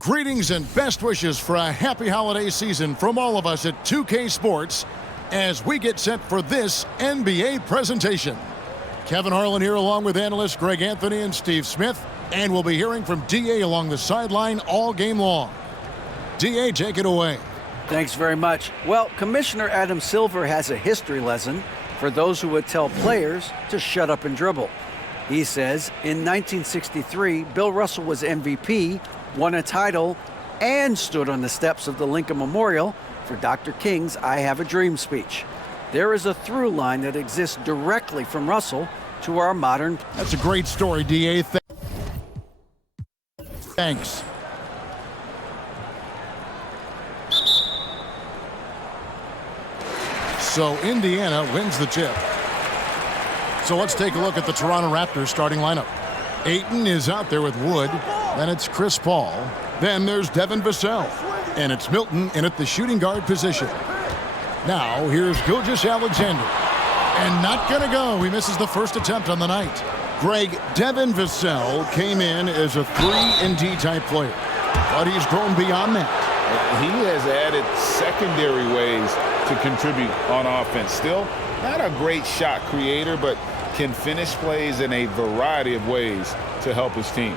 Greetings and best wishes for a happy holiday season from all of us at 2K Sports as we get set for this NBA presentation. Kevin Harlan here along with analysts Greg Anthony and Steve Smith, and we'll be hearing from DA along the sideline all game long. DA, take it away. Thanks very much. Well, Commissioner Adam Silver has a history lesson for those who would tell players to shut up and dribble. He says in 1963, Bill Russell was MVP, won a title, and stood on the steps of the Lincoln Memorial for Dr. King's I Have a Dream speech. There is a through line that exists directly from Russell to our modern... That's a great story, DA. Thanks. So Indiana wins the tip. So let's take a look at the Toronto Raptors starting lineup. Ayton is out there with Wood. Then it's Chris Paul. Then there's Devin Vassell. And it's Milton in at the shooting guard position. Now here's Gilgeous-Alexander. And not going to go. He misses the first attempt on the night. Greg, Devin Vassell came in as a 3-and-D type player. But he's grown beyond that. He has added secondary ways to contribute on offense. Still not a great shot creator, but can finish plays in a variety of ways to help his team.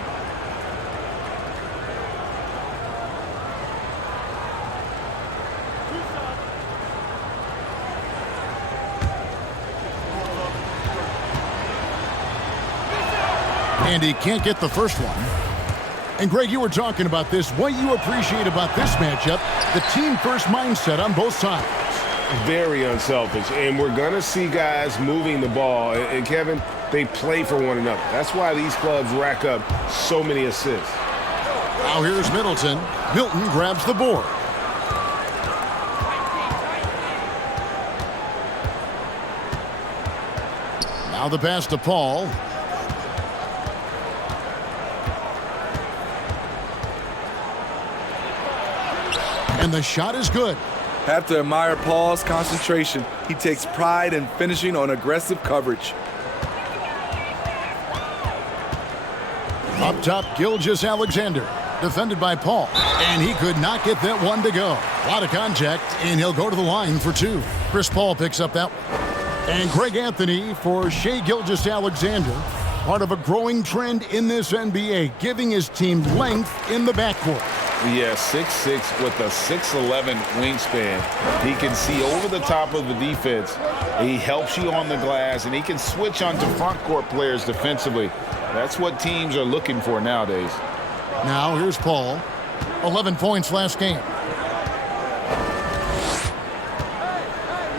And he can't get the first one. And Greg, you were talking about this. What you appreciate about this matchup, the team-first mindset on both sides. Very unselfish, and we're going to see guys moving the ball. And Kevin, they play for one another. That's why these clubs rack up so many assists. Now here's Middleton. Milton grabs the board. Now the pass to Paul. And the shot is good. Have to admire Paul's concentration. He takes pride in finishing on aggressive coverage. Up top, Gilgeous-Alexander, defended by Paul. And he could not get that one to go. A lot of contact, and he'll go to the line for two. Chris Paul picks up that one. And Greg Anthony for Shai Gilgeous-Alexander, part of a growing trend in this NBA, giving his team length in the backcourt. Yeah, 6'6" with a 6'11" wingspan. He can see over the top of the defense. He helps you on the glass, and he can switch onto front court players defensively. That's what teams are looking for nowadays. Now here's Paul. 11 points last game.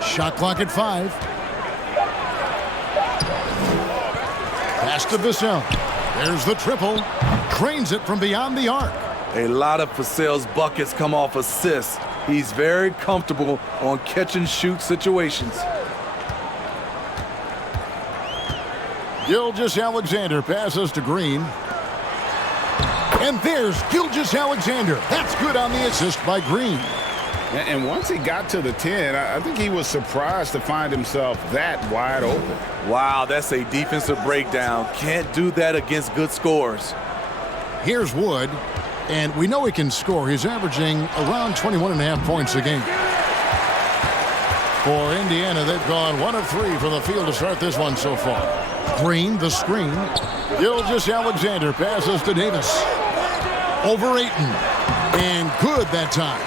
Shot clock at 5. Pass to Vassell. There's the triple. Trains it from beyond the arc. A lot of Vassell's buckets come off assists. He's very comfortable on catch-and-shoot situations. Gilgeous-Alexander passes to Green. And there's Gilgeous-Alexander. That's good on the assist by Green. And once he got to the 10, I think he was surprised to find himself that wide open. Wow, that's a defensive breakdown. Can't do that against good scorers. Here's Wood. And we know he can score. He's averaging around 21.5 points a game. For Indiana, they've gone 1 of 3 from the field to start this one so far. Green, the screen. Gilgeous-Alexander passes to Davis. Over Ayton. And good that time.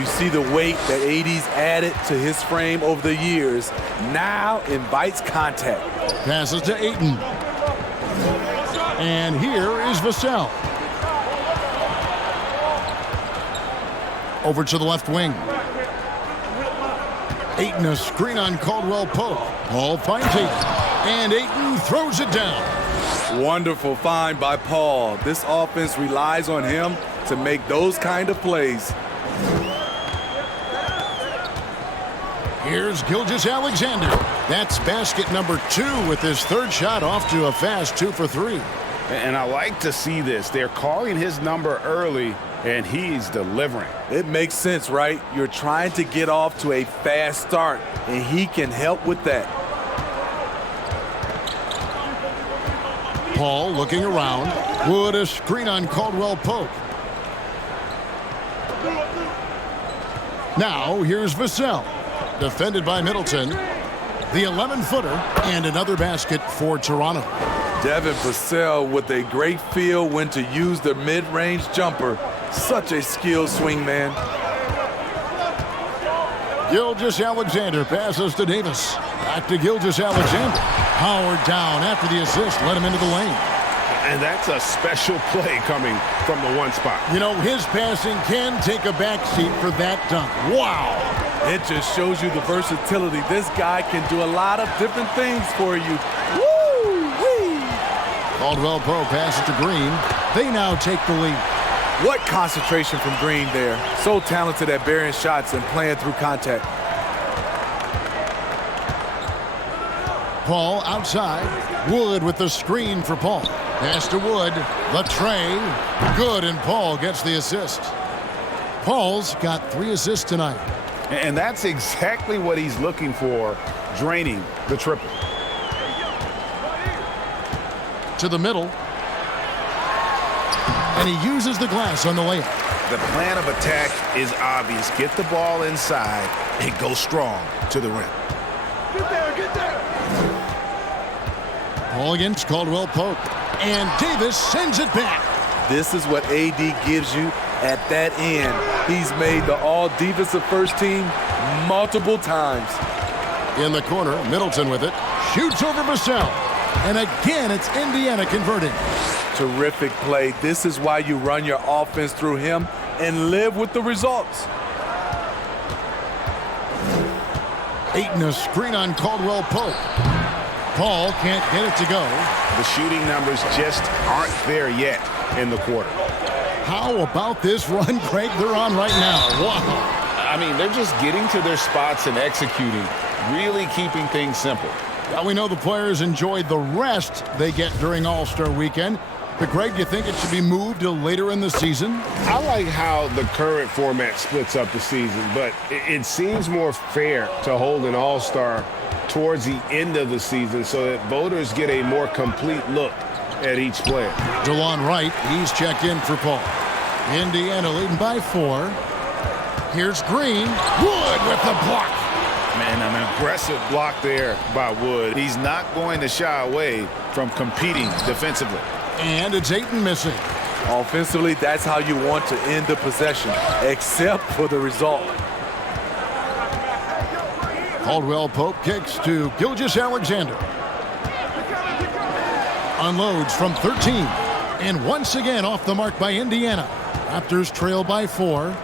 You see the weight that AD's added to his frame over the years. Now invites contact. Passes to Ayton. And here is Vassell. Over to the left wing. Ayton a screen on Caldwell Pope. Paul finds Ayton. And Ayton throws it down. Wonderful find by Paul. This offense relies on him to make those kind of plays. Here's Gilgeous-Alexander. That's basket number 2 with his third shot off to a fast 2 for 3. And I like to see this. They're calling his number early, and he's delivering. It makes sense, right? You're trying to get off to a fast start, and he can help with that. Paul looking around. Wood a screen on Caldwell Pope. Now, here's Vassell. Defended by Middleton. The 11-footer and another basket for Toronto. Devin Vassell with a great feel when to use the mid-range jumper. Such a skilled swing man. Gilgeous-Alexander passes to Davis. Back to Gilgeous-Alexander. Howard down after the assist. Let him into the lane. And that's a special play coming from the one spot. You know, his passing can take a backseat for that dunk. Wow. It just shows you the versatility. This guy can do a lot of different things for you. Woo-wee! Caldwell-Pope passes to Green. They now take the lead. What concentration from Green there. So talented at burying shots and playing through contact. Paul outside. Wood with the screen for Paul. Pass to Wood. The tray. Good, and Paul gets the assist. Paul's got 3 assists tonight. And that's exactly what he's looking for, draining the triple. To the middle. And he uses the glass on the layup. The plan of attack is obvious. Get the ball inside and go strong to the rim. Get there, get there. Paul against Caldwell-Pope. And Davis sends it back. This is what AD gives you at that end. He's made the all-defensive first team multiple times. In the corner, Middleton with it. Shoots over Vassell. And again, it's Indiana converting. Terrific play. This is why you run your offense through him and live with the results. Ayton a screen on Caldwell-Pope. Paul can't get it to go. The shooting numbers just aren't there yet in the quarter. How about this run, Craig, they're on right now? Wow. I mean, they're just getting to their spots and executing, really keeping things simple. Well, we know the players enjoyed the rest they get during All-Star Weekend. But, Greg, do you think it should be moved to later in the season? I like how the current format splits up the season, but it seems more fair to hold an all-star towards the end of the season so that voters get a more complete look at each player. DeLon Wright, he's checked in for Paul. Indiana leading by 4. Here's Green. Wood with the block. Man, an aggressive block there by Wood. He's not going to shy away from competing defensively. And it's Ayton missing. Offensively, that's how you want to end the possession, except for the result. Caldwell-Pope kicks to Gilgeous-Alexander. Unloads from 13. And once again off the mark by Indiana. Raptors trail by 4.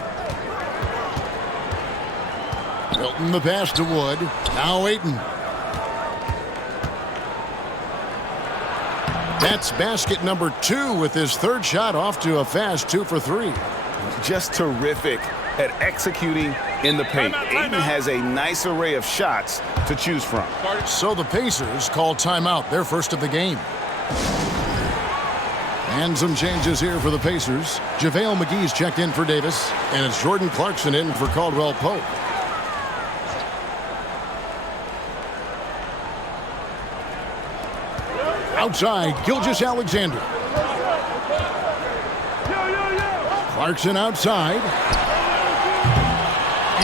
Milton the pass to Wood. Now Ayton. That's basket number 2 with his 3rd shot off to a fast 2 for 3. Just terrific at executing in the paint. Ayton has a nice array of shots to choose from. So the Pacers call timeout, their first of the game. And some changes here for the Pacers. JaVale McGee's checked in for Davis, and it's Jordan Clarkson in for Caldwell-Pope. Outside, Gilgeous-Alexander. Clarkson outside.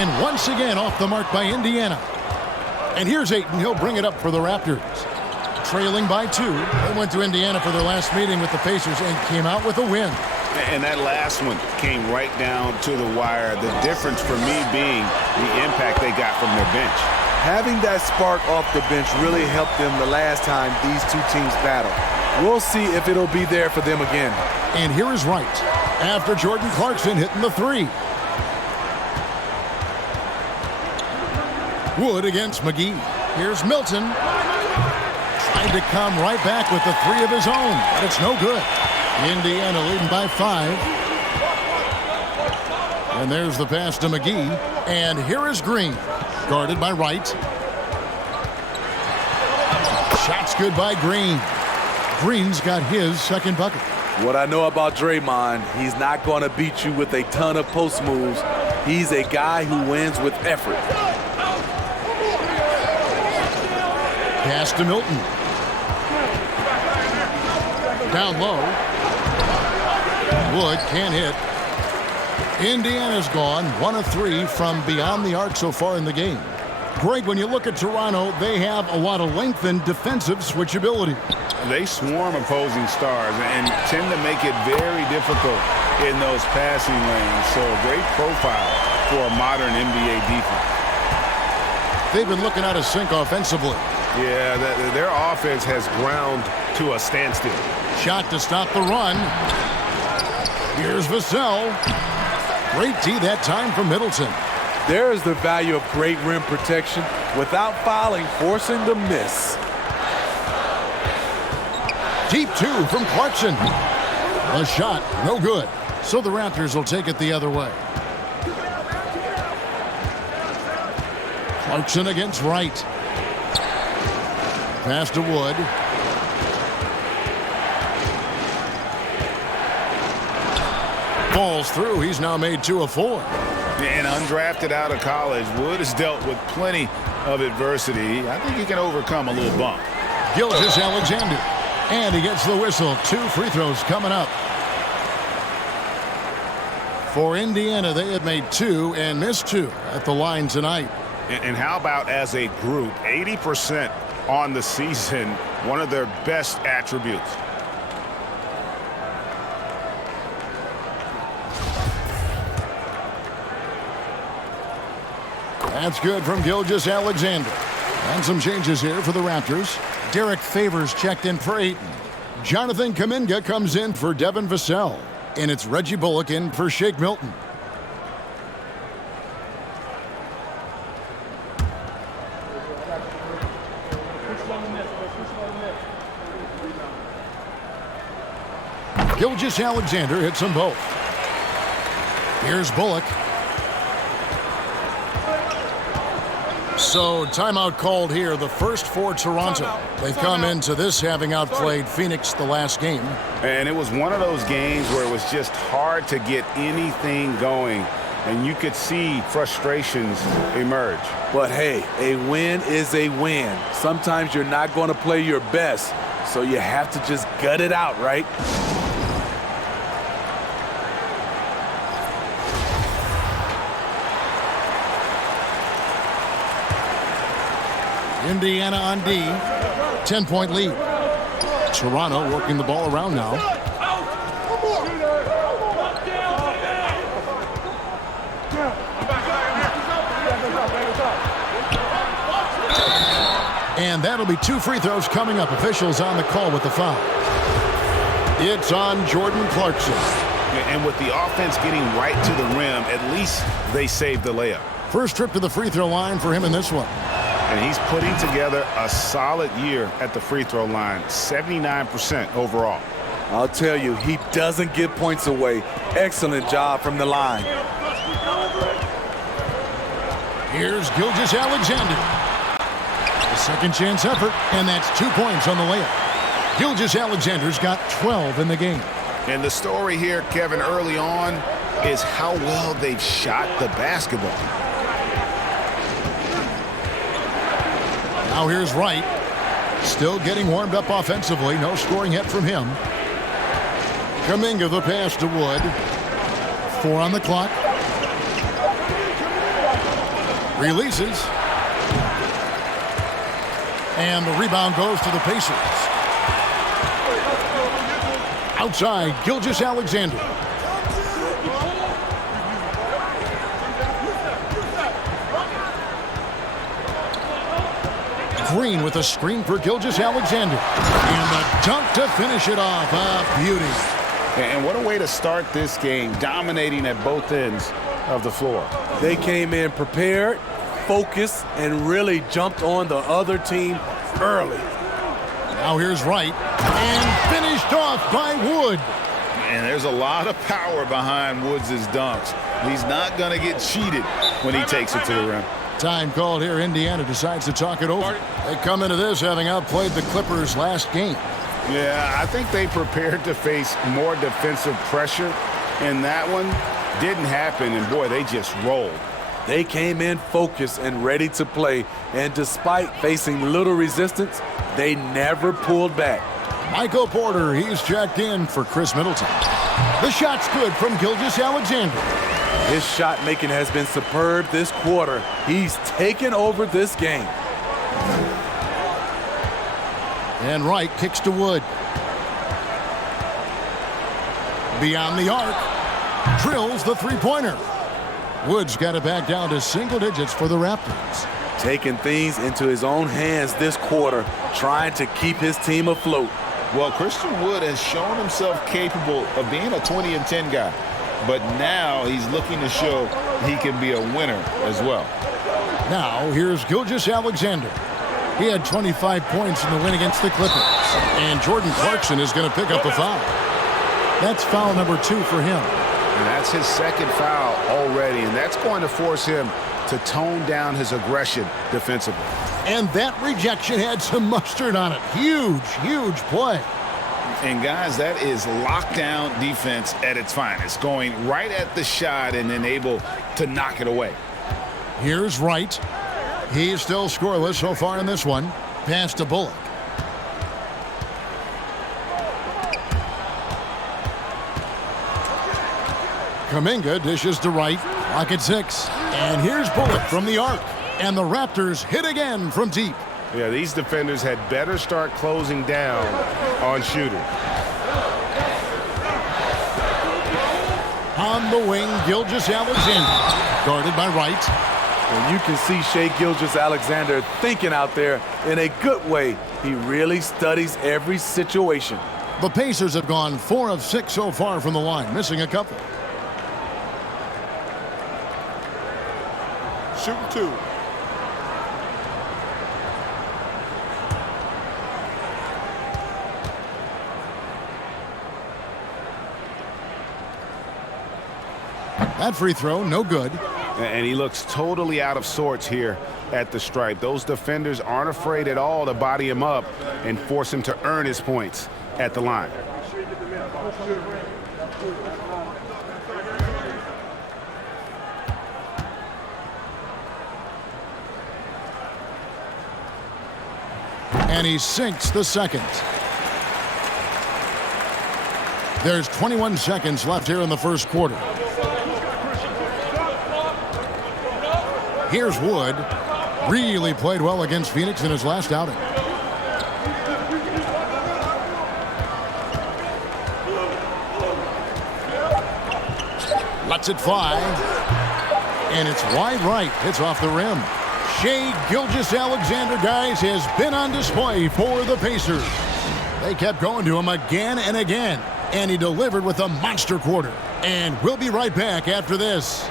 And once again off the mark by Indiana. And here's Ayton. He'll bring it up for the Raptors. Trailing by 2. They went to Indiana for their last meeting with the Pacers and came out with a win. And that last one came right down to the wire. The difference for me being the impact they got from their bench. Having that spark off the bench really helped them the last time these two teams battled. We'll see if it'll be there for them again. And here is Wright after Jordan Clarkson hitting the 3. Wood against McGee. Here's Milton. Trying to come right back with the 3 of his own, but it's no good. Indiana leading by 5. And there's the pass to McGee. And here is Green. Guarded by Wright. Shots good by Green. Green's got his 2nd bucket. What I know about Draymond, he's not going to beat you with a ton of post moves. He's a guy who wins with effort. Pass to Milton. Down low. Wood can't hit. Indiana's gone 1 of 3 from beyond the arc so far in the game. Greg, when you look at Toronto, they have a lot of length and defensive switchability. They swarm opposing stars and tend to make it very difficult in those passing lanes. So a great profile for a modern NBA defense. They've been looking out of sync offensively. Yeah, their offense has ground to a standstill. Shot to stop the run. Here's Vassell. Great D that time from Middleton. There is the value of great rim protection without fouling, forcing the miss. Deep 2 from Clarkson. A shot, no good. So the Raptors will take it the other way. Clarkson against Wright. Pass to Wood. Falls through. He's now made 2 of 4. And undrafted out of college, Wood has dealt with plenty of adversity. I think he can overcome a little bump. Gilgeous-Alexander. And he gets the whistle. 2 free throws coming up. For Indiana, they had made 2 and missed 2 at the line tonight. And how about as a group, 80% on the season, one of their best attributes. That's good from Gilgeous-Alexander. And some changes here for the Raptors. Derek Favors checked in for Ayton. Jonathan Kuminga comes in for Devin Vassell. And it's Reggie Bullock in for Shake Milton. Gilgeous-Alexander hits them both. Here's Bullock. So timeout called here, the first for Toronto. They come into this having outplayed Phoenix the last game. And it was one of those games where it was just hard to get anything going. And you could see frustrations emerge. But hey, a win is a win. Sometimes you're not going to play your best, so you have to just gut it out, right? Indiana on D. 10-point lead. Toronto working the ball around now. And that'll be 2 free throws coming up. Officials on the call with the foul. It's on Jordan Clarkson. And with the offense getting right to the rim, at least they saved the layup. First trip to the free throw line for him in this one. And he's putting together a solid year at the free throw line, 79% overall. I'll tell you, he doesn't give points away. Excellent job from the line. Here's Gilgeous-Alexander. A second chance effort, and that's 2 points on the layup. Gilgeous-Alexander's got 12 in the game. And the story here, Kevin, early on is how well they've shot the basketball. Now here's Wright. Still getting warmed up offensively. No scoring yet from him. Kuminga the pass to Wood. 4 on the clock. Releases. And the rebound goes to the Pacers. Outside, Gilgeous-Alexander. Green with a screen for Gilgeous-Alexander. And the dunk to finish it off. A beauty. And what a way to start this game, dominating at both ends of the floor. They came in prepared, focused, and really jumped on the other team early. Now here's Wright. And finished off by Wood. And there's a lot of power behind Woods' dunks. He's not going to get cheated when he takes it to the rim. Time called here. Indiana decides to talk it over. They come into this having outplayed the Clippers last game. Yeah, I think they prepared to face more defensive pressure, and that one didn't happen, and boy, they just rolled. They came in focused and ready to play, and despite facing little resistance, they never pulled back. Michael Porter, he's checked in for Chris Middleton. The shot's good from Gilgeous-Alexander. His shot making has been superb this quarter. He's taken over this game. And Wright kicks to Wood. Beyond the arc. Drills the three-pointer. Wood's got it back down to single digits for the Raptors. Taking things into his own hands this quarter, trying to keep his team afloat. Well, Christian Wood has shown himself capable of being a 20-10 guy. But now he's looking to show he can be a winner as well. Now, here's Gilgeous-Alexander. He had 25 points in the win against the Clippers. And Jordan Clarkson is going to pick up a foul. That's foul number 2 for him. And that's his second foul already, and that's going to force him to tone down his aggression defensively. And that rejection had some mustard on it. Huge, huge play. And guys, that is lockdown defense at its finest, going right at the shot and then able to knock it away. Here's Wright. He's still scoreless so far in this one. Pass to Bullock. Kuminga dishes to Wright. Clock at 6. And here's Bullock from the arc. And the Raptors hit again from deep. Yeah, these defenders had better start closing down on shooters. On the wing, Gilgeous-Alexander. Guarded by Wright. And you can see Shai Gilgeous-Alexander thinking out there in a good way. He really studies every situation. The Pacers have gone 4 of 6 so far from the line, missing a couple. Shooting 2. That free throw, no good. And he looks totally out of sorts here at the stripe. Those defenders aren't afraid at all to body him up and force him to earn his points at the line. And he sinks the second. There's 21 seconds left here in the first quarter. Here's Wood. Really played well against Phoenix in his last outing. Lets it fly. And it's wide right. It's off the rim. Shai Gilgeous-Alexander, guys, has been on display for the Pacers. They kept going to him again and again. And he delivered with a monster quarter. And we'll be right back after this.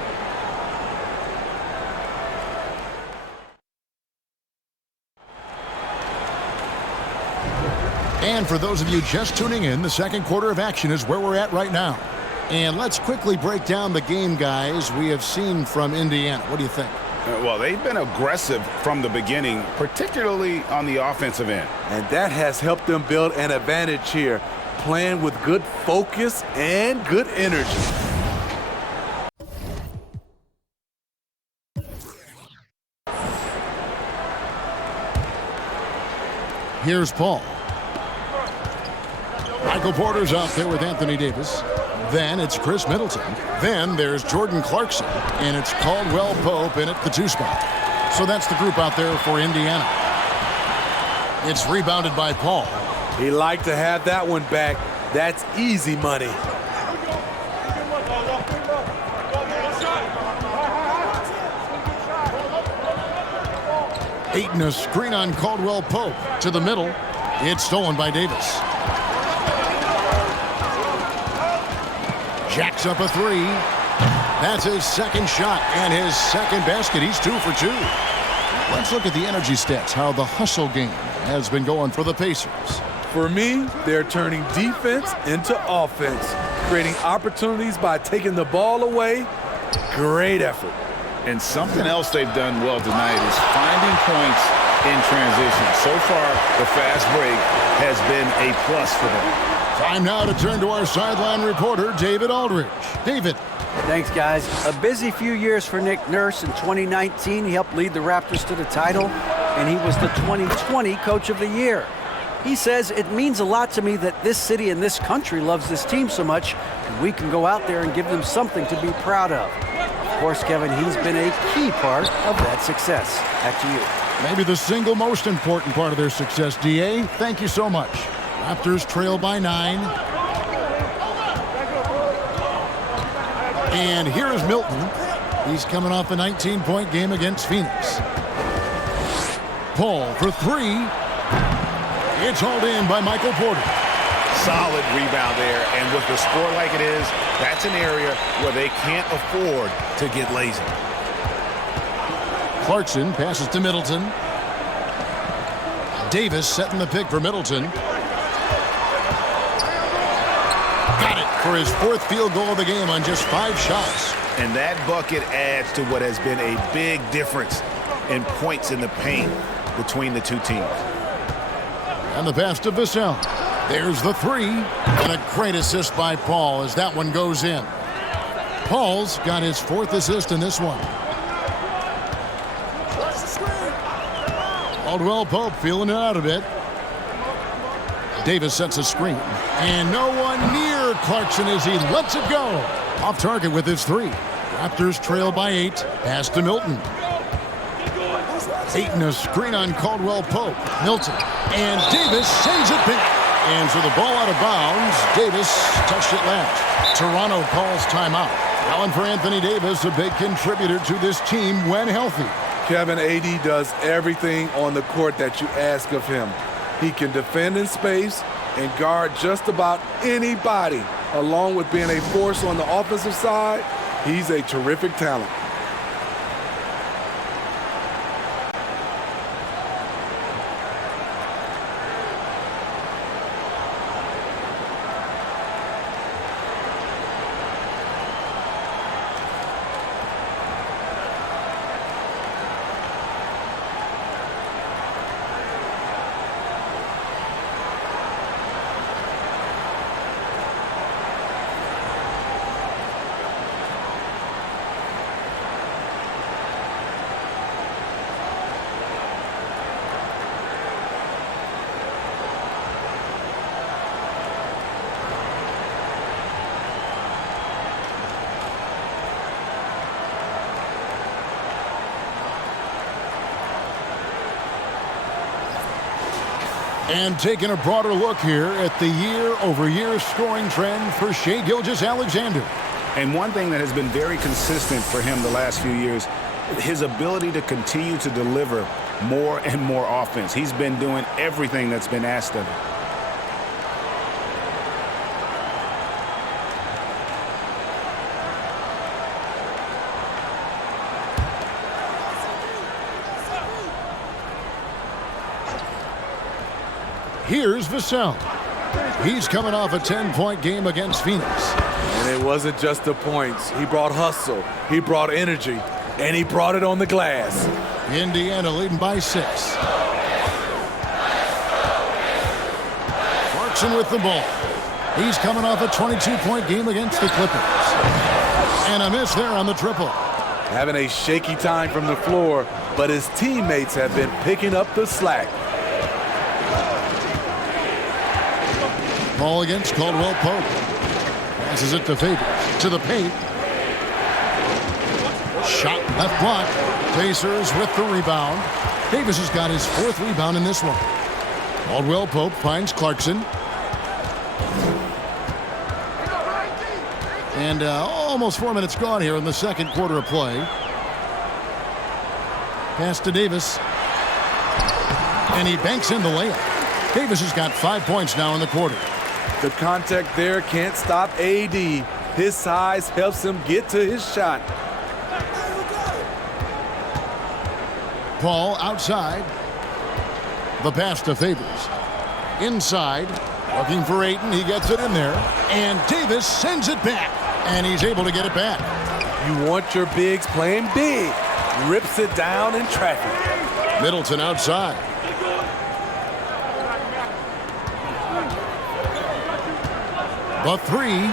And for those of you just tuning in, the second quarter of action is where we're at right now. And let's quickly break down the game, guys, we have seen from Indiana. What do you think? Well, they've been aggressive from the beginning, particularly on the offensive end. And that has helped them build an advantage here, playing with good focus and good energy. Here's Paul. Michael Porter's out there with Anthony Davis. Then it's Chris Middleton. Then there's Jordan Clarkson. And it's Caldwell Pope in at the 2 spot. So that's the group out there for Indiana. It's rebounded by Paul. He liked to have that one back. That's easy money. Ayton, a screen on Caldwell Pope to the middle. It's stolen by Davis. Jacks up a 3. That's his second shot and his second basket. He's 2 for 2. Let's look at the energy stats, how the hustle game has been going for the Pacers. For me, they're turning defense into offense, creating opportunities by taking the ball away. Great effort. And something else they've done well tonight is finding points in transition. So far, the fast break has been a plus for them. Time now to turn to our sideline reporter, David Aldridge. David. Thanks, guys. A busy few years for Nick Nurse. In 2019, he helped lead the Raptors to the title, and he was the 2020 Coach of the Year. He says, it means a lot to me that this city and this country loves this team so much, and we can go out there and give them something to be proud of. course, Kevin, he's been a key part of that success. Back to you. Maybe the single most important part of their success, D.A. Thank you so much. Raptors trail by 9. And here is Milton. He's coming off a 19-point game against Phoenix. Paul for 3. It's hauled in by Michael Porter. Solid rebound there, and with the score like it is, that's an area where they can't afford to get lazy. Clarkson passes to Middleton. Davis setting the pick for Middleton. Got it for his 4th field goal of the game on just 5 shots. And that bucket adds to what has been a big difference in points in the paint between the two teams. And the pass to Vassell. There's the 3. And a great assist by Paul as that one goes in. Paul's got his 4th assist in this one. Caldwell Pope feeling it out a bit. Davis sets a screen. And no one near Clarkson as he lets it go. Off target with his 3. Raptors trail by 8. Pass to Milton. Ayton a screen on Caldwell Pope. Milton. And Davis sends it back. And so the ball out of bounds. Davis touched it last. Toronto calls timeout. Allen for Anthony Davis, a big contributor to this team when healthy. Kevin, AD does everything on the court that you ask of him. He can defend in space and guard just about anybody. Along with being a force on the offensive side, he's a terrific talent. And taking a broader look here at the year-over-year scoring trend for Shai Gilgeous-Alexander. And one thing that has been very consistent for him the last few years, his ability to continue to deliver more and more offense. He's been doing everything that's been asked of him. Here's Vassell. He's coming off a 10-point game against Phoenix. And it wasn't just the points. He brought hustle, he brought energy, and he brought it on the glass. Indiana leading by 6. Clarkson with the ball. He's coming off a 22-point game against the Clippers. And a miss there on the triple. Having a shaky time from the floor, but his teammates have been picking up the slack. Ball against Caldwell Pope. Passes it to Favors. To the paint. Shot left block. Pacers with the rebound. Davis has got his 4th rebound in this one. Caldwell Pope finds Clarkson. And almost 4 minutes gone here in the second quarter of play. Pass to Davis. And he banks in the layup. Davis has got 5 points now in the quarter. The contact there can't stop AD. His size helps him get to his shot. Paul outside. The pass to Favors. Inside. Looking for Ayton. He gets it in there. And Davis sends it back. And he's able to get it back. You want your bigs playing big. Rips it down in traffic. Middleton outside. The 3.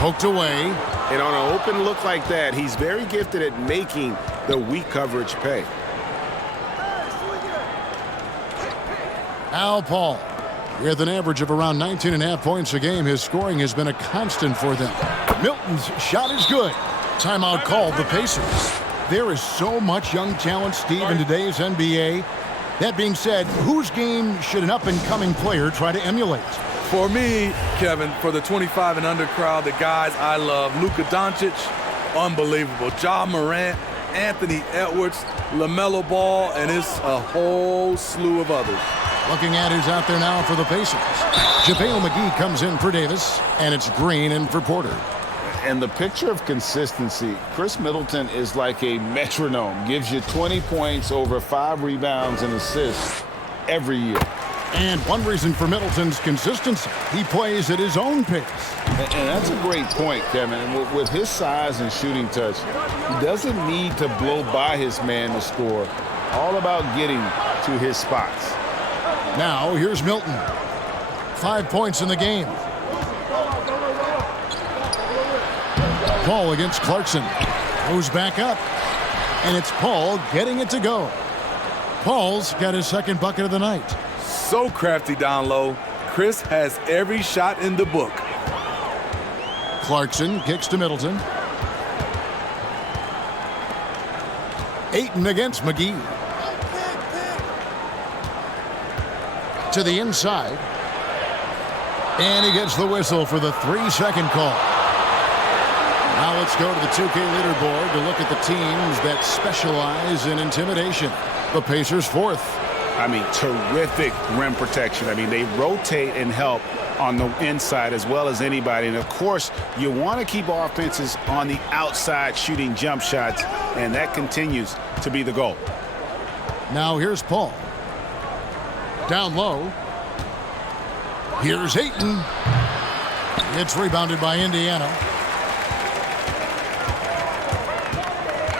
Poked away. And on an open look like that, he's very gifted at making the weak coverage pay. Al Paul. With an average of around 19.5 points a game, his scoring has been a constant for them. Milton's shot is good. Timeout called the Pacers. There is so much young talent, Steve, in today's NBA. That being said, whose game should an up-and-coming player try to emulate? For me, Kevin, for the 25 and under crowd, the guys I love, Luka Doncic, unbelievable. Ja Morant, Anthony Edwards, LaMelo Ball, and it's a whole slew of others. Looking at who's out there now for the Pacers. JaVale McGee comes in for Davis, and it's Green in for Porter. And the picture of consistency, Chris Middleton is like a metronome. Gives you 20 points, over 5 rebounds and assists every year. And one reason for Middleton's consistency, he plays at his own pace. And that's a great point, Kevin. And with his size and shooting touch, he doesn't need to blow by his man to score. All about getting to his spots. Now, here's Milton. 5 points in the game. Paul against Clarkson. Goes back up. And it's Paul getting it to go. Paul's got his second bucket of the night. So crafty down low. Chris has every shot in the book. Clarkson kicks to Middleton. Ayton against McGee. To the inside. And he gets the whistle for the 3-second call. Now let's go to the 2K leaderboard to look at the teams that specialize in intimidation. The Pacers fourth. I mean, terrific rim protection. I mean, they rotate and help on the inside as well as anybody. And, of course, you want to keep offenses on the outside shooting jump shots, and that continues to be the goal. Now here's Paul. Down low. Here's Ayton. It's rebounded by Indiana.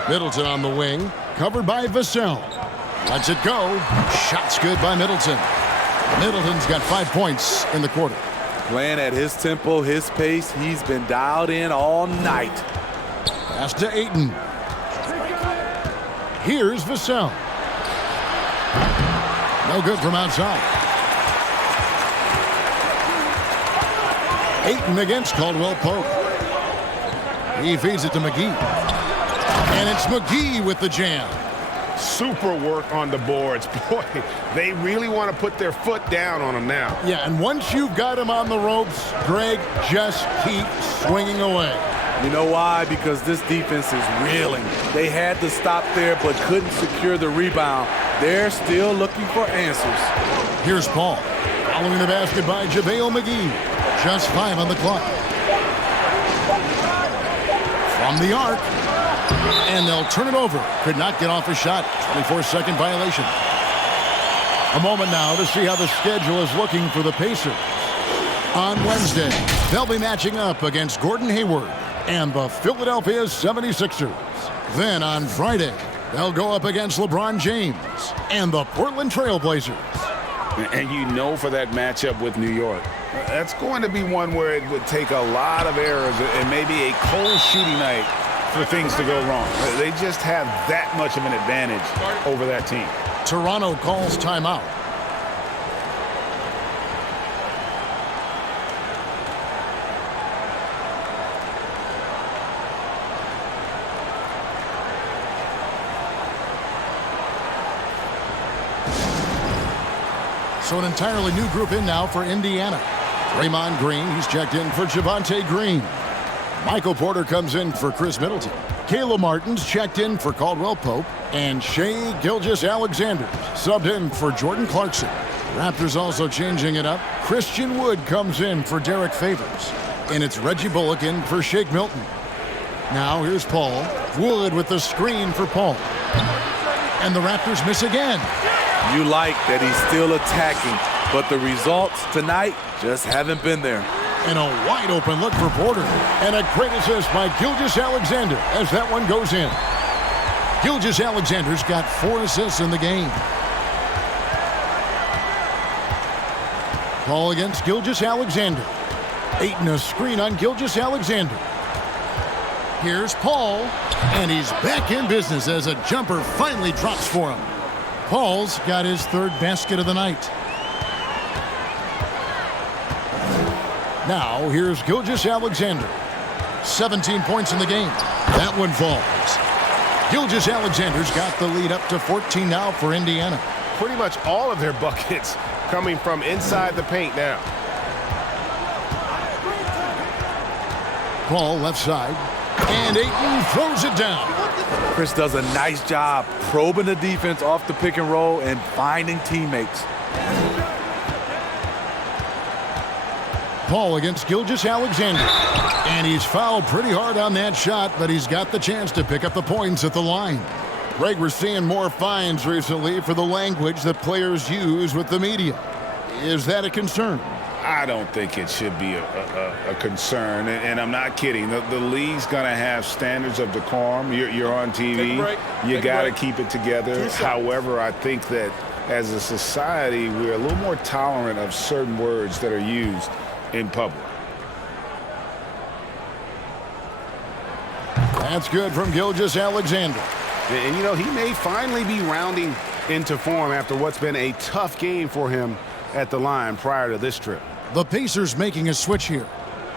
Middleton on the wing. Covered by Vassell. Lets it go. Shot's good by Middleton. Middleton's got 5 points in the quarter. Playing at his tempo, his pace. He's been dialed in all night. Pass to Ayton. Here's Vassell. No good from outside. Ayton against Caldwell Pope. He feeds it to McGee. And it's McGee with the jam. Super work on the boards. Boy, they really want to put their foot down on him now. Yeah, and once you've got him on the ropes, Greg, just keep swinging away. You know why? Because this defense is reeling. They had to stop there but couldn't secure the rebound. They're still looking for answers. Here's Paul. Following the basket by JaVale McGee. Just 5 on the clock. From the arc. And they'll turn it over. Could not get off a shot. 24-second violation. A moment now to see how the schedule is looking for the Pacers. On Wednesday, they'll be matching up against Gordon Hayward and the Philadelphia 76ers. Then on Friday, they'll go up against LeBron James and the Portland Trail Blazers. And you know for that matchup with New York, that's going to be one where it would take a lot of errors and maybe a cold shooting night for things to go wrong. They just have that much of an advantage over that team. Toronto calls timeout. So an entirely new group in now for Indiana. Draymond Green, he's checked in for Javonte Green. Michael Porter comes in for Chris Middleton. Caleb Martin's checked in for Caldwell Pope. And Shai Gilgeous-Alexander subbed in for Jordan Clarkson. Raptors also changing it up. Christian Wood comes in for Derek Favors. And it's Reggie Bullock in for Shake Milton. Now here's Paul. Wood with the screen for Paul. And the Raptors miss again. You like that he's still attacking, but the results tonight just haven't been there. And a wide open look for Porter. And a great assist by Gilgeous-Alexander as that one goes in. Gilgeous-Alexander's got 4 assists in the game. Paul against Gilgeous-Alexander. Ayton a screen on Gilgeous-Alexander. Here's Paul. And he's back in business as a jumper finally drops for him. Paul's got his 3rd basket of the night. Now, here's Gilgeous-Alexander. 17 points in the game. Then That one falls. Gilgeous-Alexander's got the lead up to 14 now for Indiana. Pretty much all of their buckets coming from inside the paint now. Paul left side. And Ayton throws it down. Chris does a nice job probing the defense off the pick and roll and finding teammates. Paul against Gilgeous-Alexander. And he's fouled pretty hard on that shot, but he's got the chance to pick up the points at the line. Greg, we're seeing more fines recently for the language that players use with the media. Is that a concern? I don't think it should be a concern, and I'm not kidding. The league's going to have standards of decorum. You're on TV. You got to keep it together. However, I think that as a society, we're a little more tolerant of certain words that are used in public. That's good from Gilgeous-Alexander. And, you know, he may finally be rounding into form after what's been a tough game for him at the line prior to this trip. The Pacers making a switch here.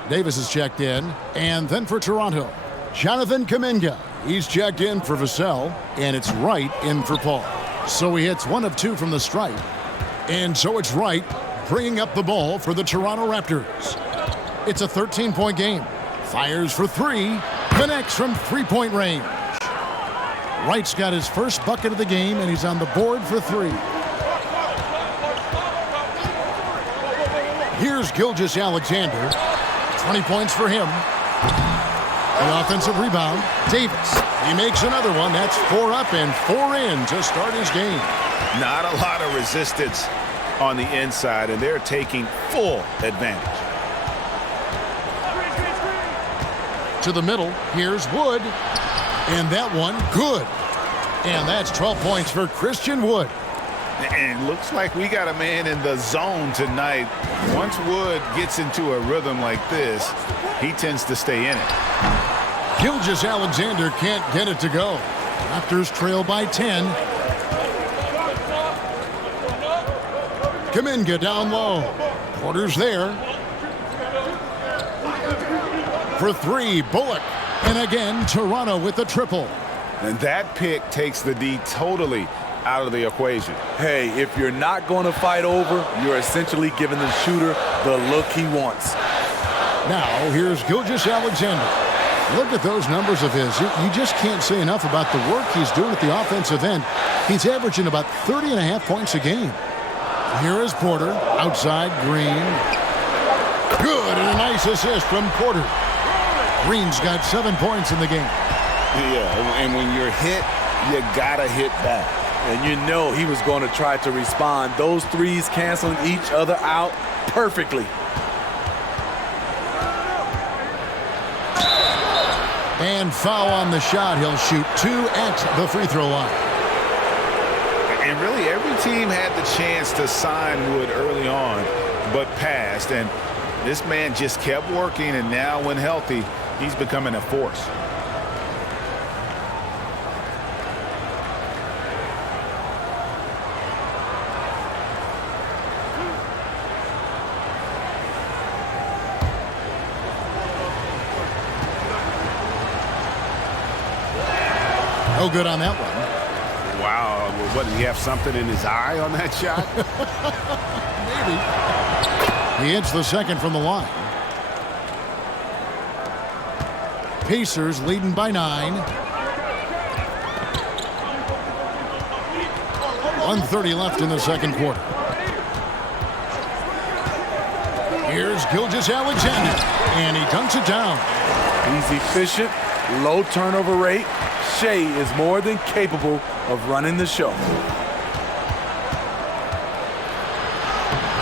Davis is checked in, and then for Toronto, Jonathan Kuminga. He's checked in for Vassell, and it's Wright in for Paul. So he hits 1 of 2 from the stripe. And so it's Wright bringing up the ball for the Toronto Raptors. It's a 13-point game. Fires for 3, connects from 3-point range. Wright's got his first bucket of the game, and he's on the board for 3. Here's Gilgeous-Alexander. 20 points for him. The offensive rebound. Davis. He makes another one. That's 4 up and 4 in to start his game. Not a lot of resistance on the inside, and they're taking full advantage. To the middle. Here's Wood. And that one, good. And that's 12 points for Christian Wood. And looks like we got a man in the zone tonight. Once Wood gets into a rhythm like this, he tends to stay in it. Gilgeous-Alexander can't get it to go. Raptors trail by 10. Kuminga down low. Porter's there. For 3, Bullock. And again, Toronto with the triple. And that pick takes the D totally out of the equation. Hey, if you're not going to fight over, you're essentially giving the shooter the look he wants. Now, here's Gilgeous-Alexander. Look at those numbers of his. You just can't say enough about the work he's doing at the offensive end. He's averaging about 30.5 points a game. Here is Porter. Outside, Green. Good, and a nice assist from Porter. Green's got 7 points in the game. Yeah, and when you're hit, you gotta hit back. And you know he was going to try to respond. Those threes canceling each other out perfectly. And foul on the shot. He'll shoot 2 at the free throw line. And really, every team had the chance to sign Wood early on, but passed. And this man just kept working, and now when healthy, he's becoming a force. No good on that one. Wow. What, did he have something in his eye on that shot? Maybe. He hits the second from the line. Pacers leading by 9. 1:30 left in the second quarter. Here's Gilgeous-Alexander, and he dunks it down. He's efficient, low turnover rate. Shea is more than capable of running the show.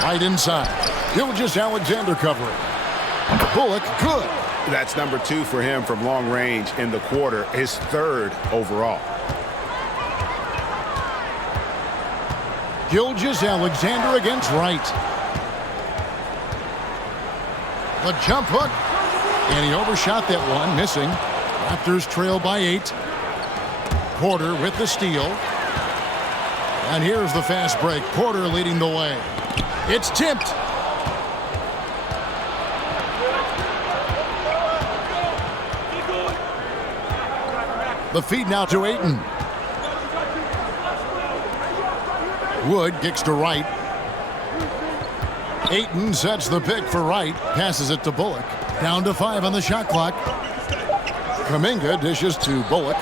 Right inside. Gilgeous-Alexander covering. Bullock, good. That's number 2 for him from long range in the quarter, his 3rd overall. Gilgeous-Alexander against Wright. The jump hook. And he overshot that one, missing. Raptors trail by 8. Porter with the steal. And here's the fast break. Porter leading the way. It's tipped. The feed now to Ayton. Wood kicks to Wright. Ayton sets the pick for Wright. Passes it to Bullock. Down to 5 on the shot clock. Kuminga dishes to Bullock.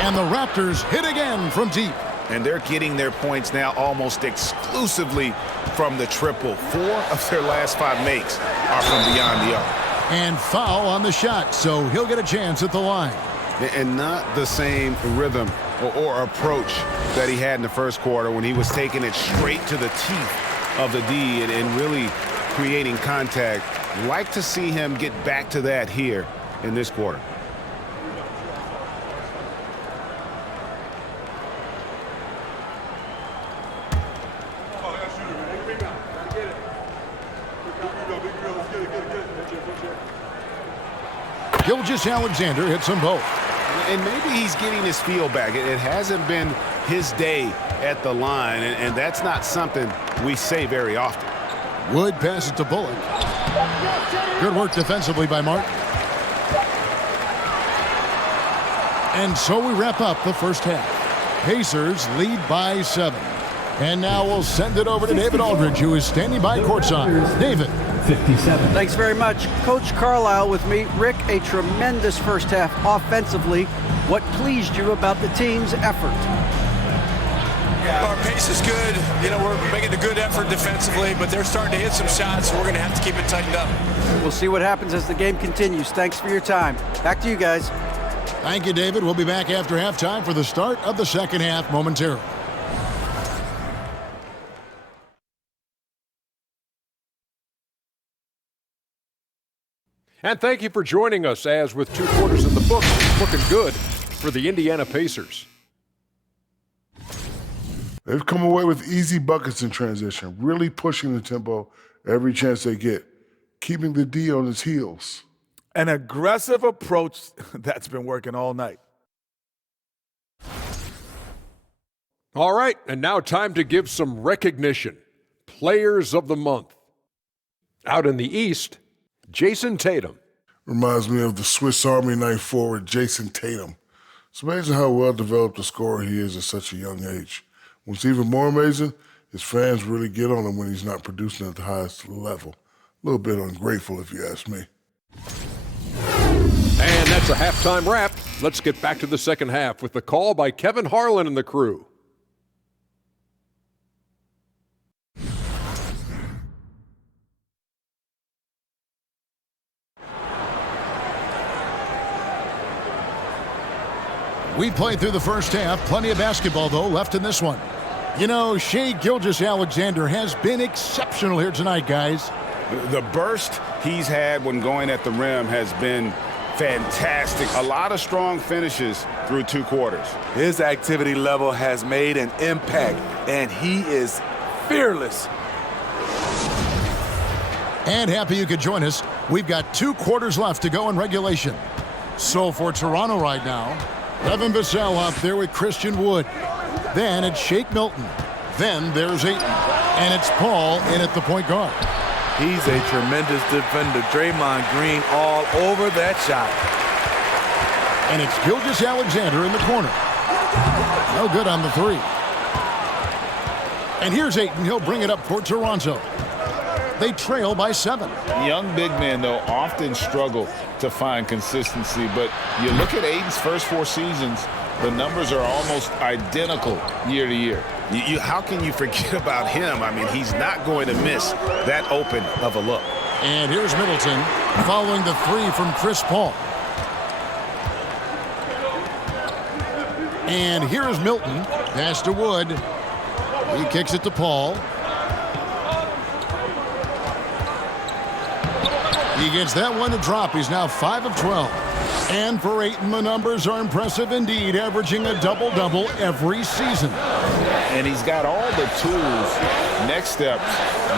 And the Raptors hit again from deep. And they're getting their points now almost exclusively from the triple. 4 of their last 5 makes are from beyond the arc. And foul on the shot, so he'll get a chance at the line. And not the same rhythm or approach that he had in the first quarter when he was taking it straight to the teeth of the D and really creating contact. Like to see him get back to that here in this quarter. Gilgeous-Alexander hits them both. And maybe he's getting his feel back. It hasn't been his day at the line, and that's not something we say very often. Wood passes to Bullock. Good work defensively by Martin. And so we wrap up the first half. Pacers lead by 7. And now we'll send it over to David Aldridge, who is standing by courtside. David. 57. Thanks very much. Coach Carlisle with me. Rick, a tremendous first half offensively. What pleased you about the team's effort? Our pace is good. You know, we're making a good effort defensively, but they're starting to hit some shots, so we're going to have to keep it tightened up. We'll see what happens as the game continues. Thanks for your time. Back to you guys. Thank you, David. We'll be back after halftime for the start of the second half momentarily. And thank you for joining us as with 2 quarters in the book, it's looking good for the Indiana Pacers. They've come away with easy buckets in transition, really pushing the tempo every chance they get, keeping the D on its heels. An aggressive approach that's been working all night. All right, and now time to give some recognition. Players of the Month. Out in the East, Jason Tatum. Reminds me of the Swiss Army knife forward Jason Tatum. It's amazing how well-developed a scorer he is at such a young age. What's even more amazing, his fans really get on him when he's not producing at the highest level. A little bit ungrateful, if you ask me. And that's a halftime wrap. Let's get back to the second half with the call by Kevin Harlan and the crew. We played through the first half. Plenty of basketball, though, left in this one. You know, Shai Gilgeous-Alexander has been exceptional here tonight, guys. The burst he's had when going at the rim has been fantastic. A lot of strong finishes through 2 quarters. His activity level has made an impact, and he is fearless. And happy you could join us. We've got 2 quarters left to go in regulation. So for Toronto right now, Devin Vassell up there with Christian Wood. Then it's Shake Milton. Then there's Ayton. And it's Paul in at the point guard. He's a tremendous defender. Draymond Green all over that shot. And it's Gilgeous-Alexander in the corner. No good on the 3. And here's Ayton. He'll bring it up for Toronto. They trail by 7. Young big men, though, often struggle to find consistency. But you look at Ayton's first 4 seasons, the numbers are almost identical year to year. How can you forget about him? I mean, he's not going to miss that open of a look. And here's Middleton following the 3 from Chris Paul. And here's Milton. Pass to Wood. He kicks it to Paul. He gets that one to drop. He's now 5 of 12. And for Ayton, the numbers are impressive indeed, averaging a double-double every season. And he's got all the tools. Next step,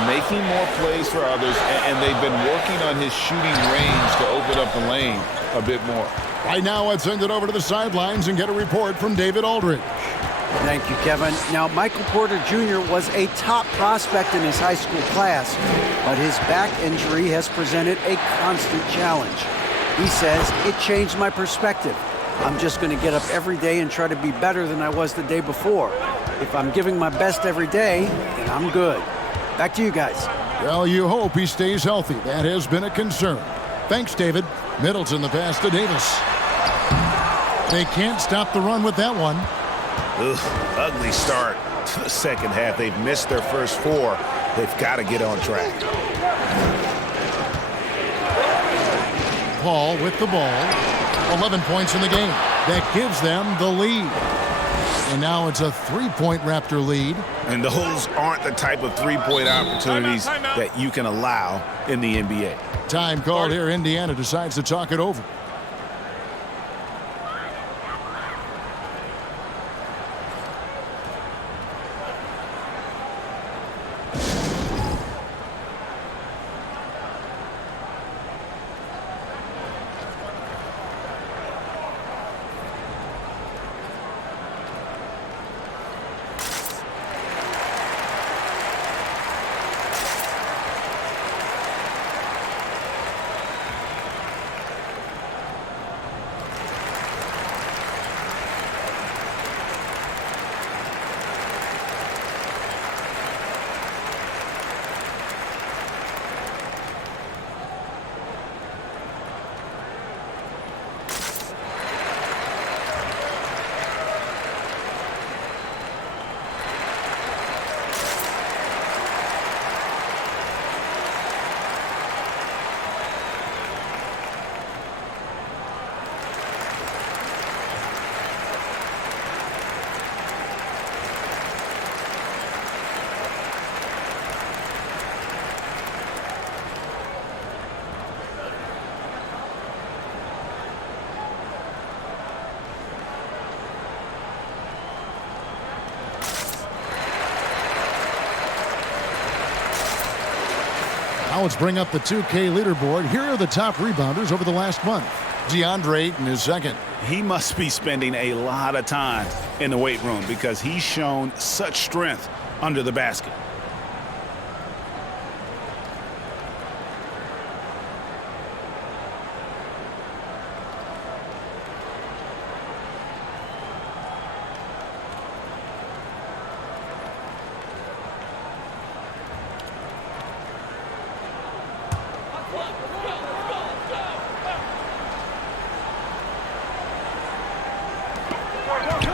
making more plays for others, and they've been working on his shooting range to open up the lane a bit more. Right now, let's send it over to the sidelines and get a report from David Aldridge. Thank you, Kevin. Now, Michael Porter Jr. was a top prospect in his high school class, but his back injury has presented a constant challenge. He says, it changed my perspective. I'm just going to get up every day and try to be better than I was the day before. If I'm giving my best every day, then I'm good. Back to you guys. Well, you hope he stays healthy. That has been a concern. Thanks, David. Middleton the pass to Davis. They can't stop the run with that one. Ugh, ugly start to the second half. They've missed their first 4. They've got to get on track. Paul with the ball. 11 points in the game. That gives them the lead. And now it's a 3-point Raptor lead. And those aren't the type of 3-point opportunities that you can allow in the NBA. Time called here. Indiana decides to talk it over. Now let's bring up the 2K leaderboard. Here are the top rebounders over the last month. DeAndre Ayton is second. He must be spending a lot of time in the weight room because he's shown such strength under the basket.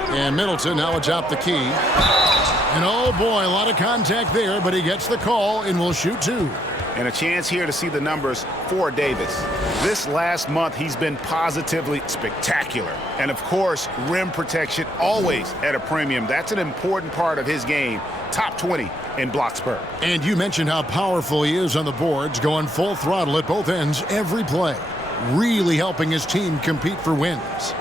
And Middleton now atop the key. And oh boy, a lot of contact there, but he gets the call and will shoot 2. And a chance here to see the numbers for Davis. This last month, he's been positively spectacular. And of course, rim protection always at a premium. That's an important part of his game. Top 20 in blocks per. And you mentioned how powerful he is on the boards, going full throttle at both ends every play. Really helping his team compete for wins.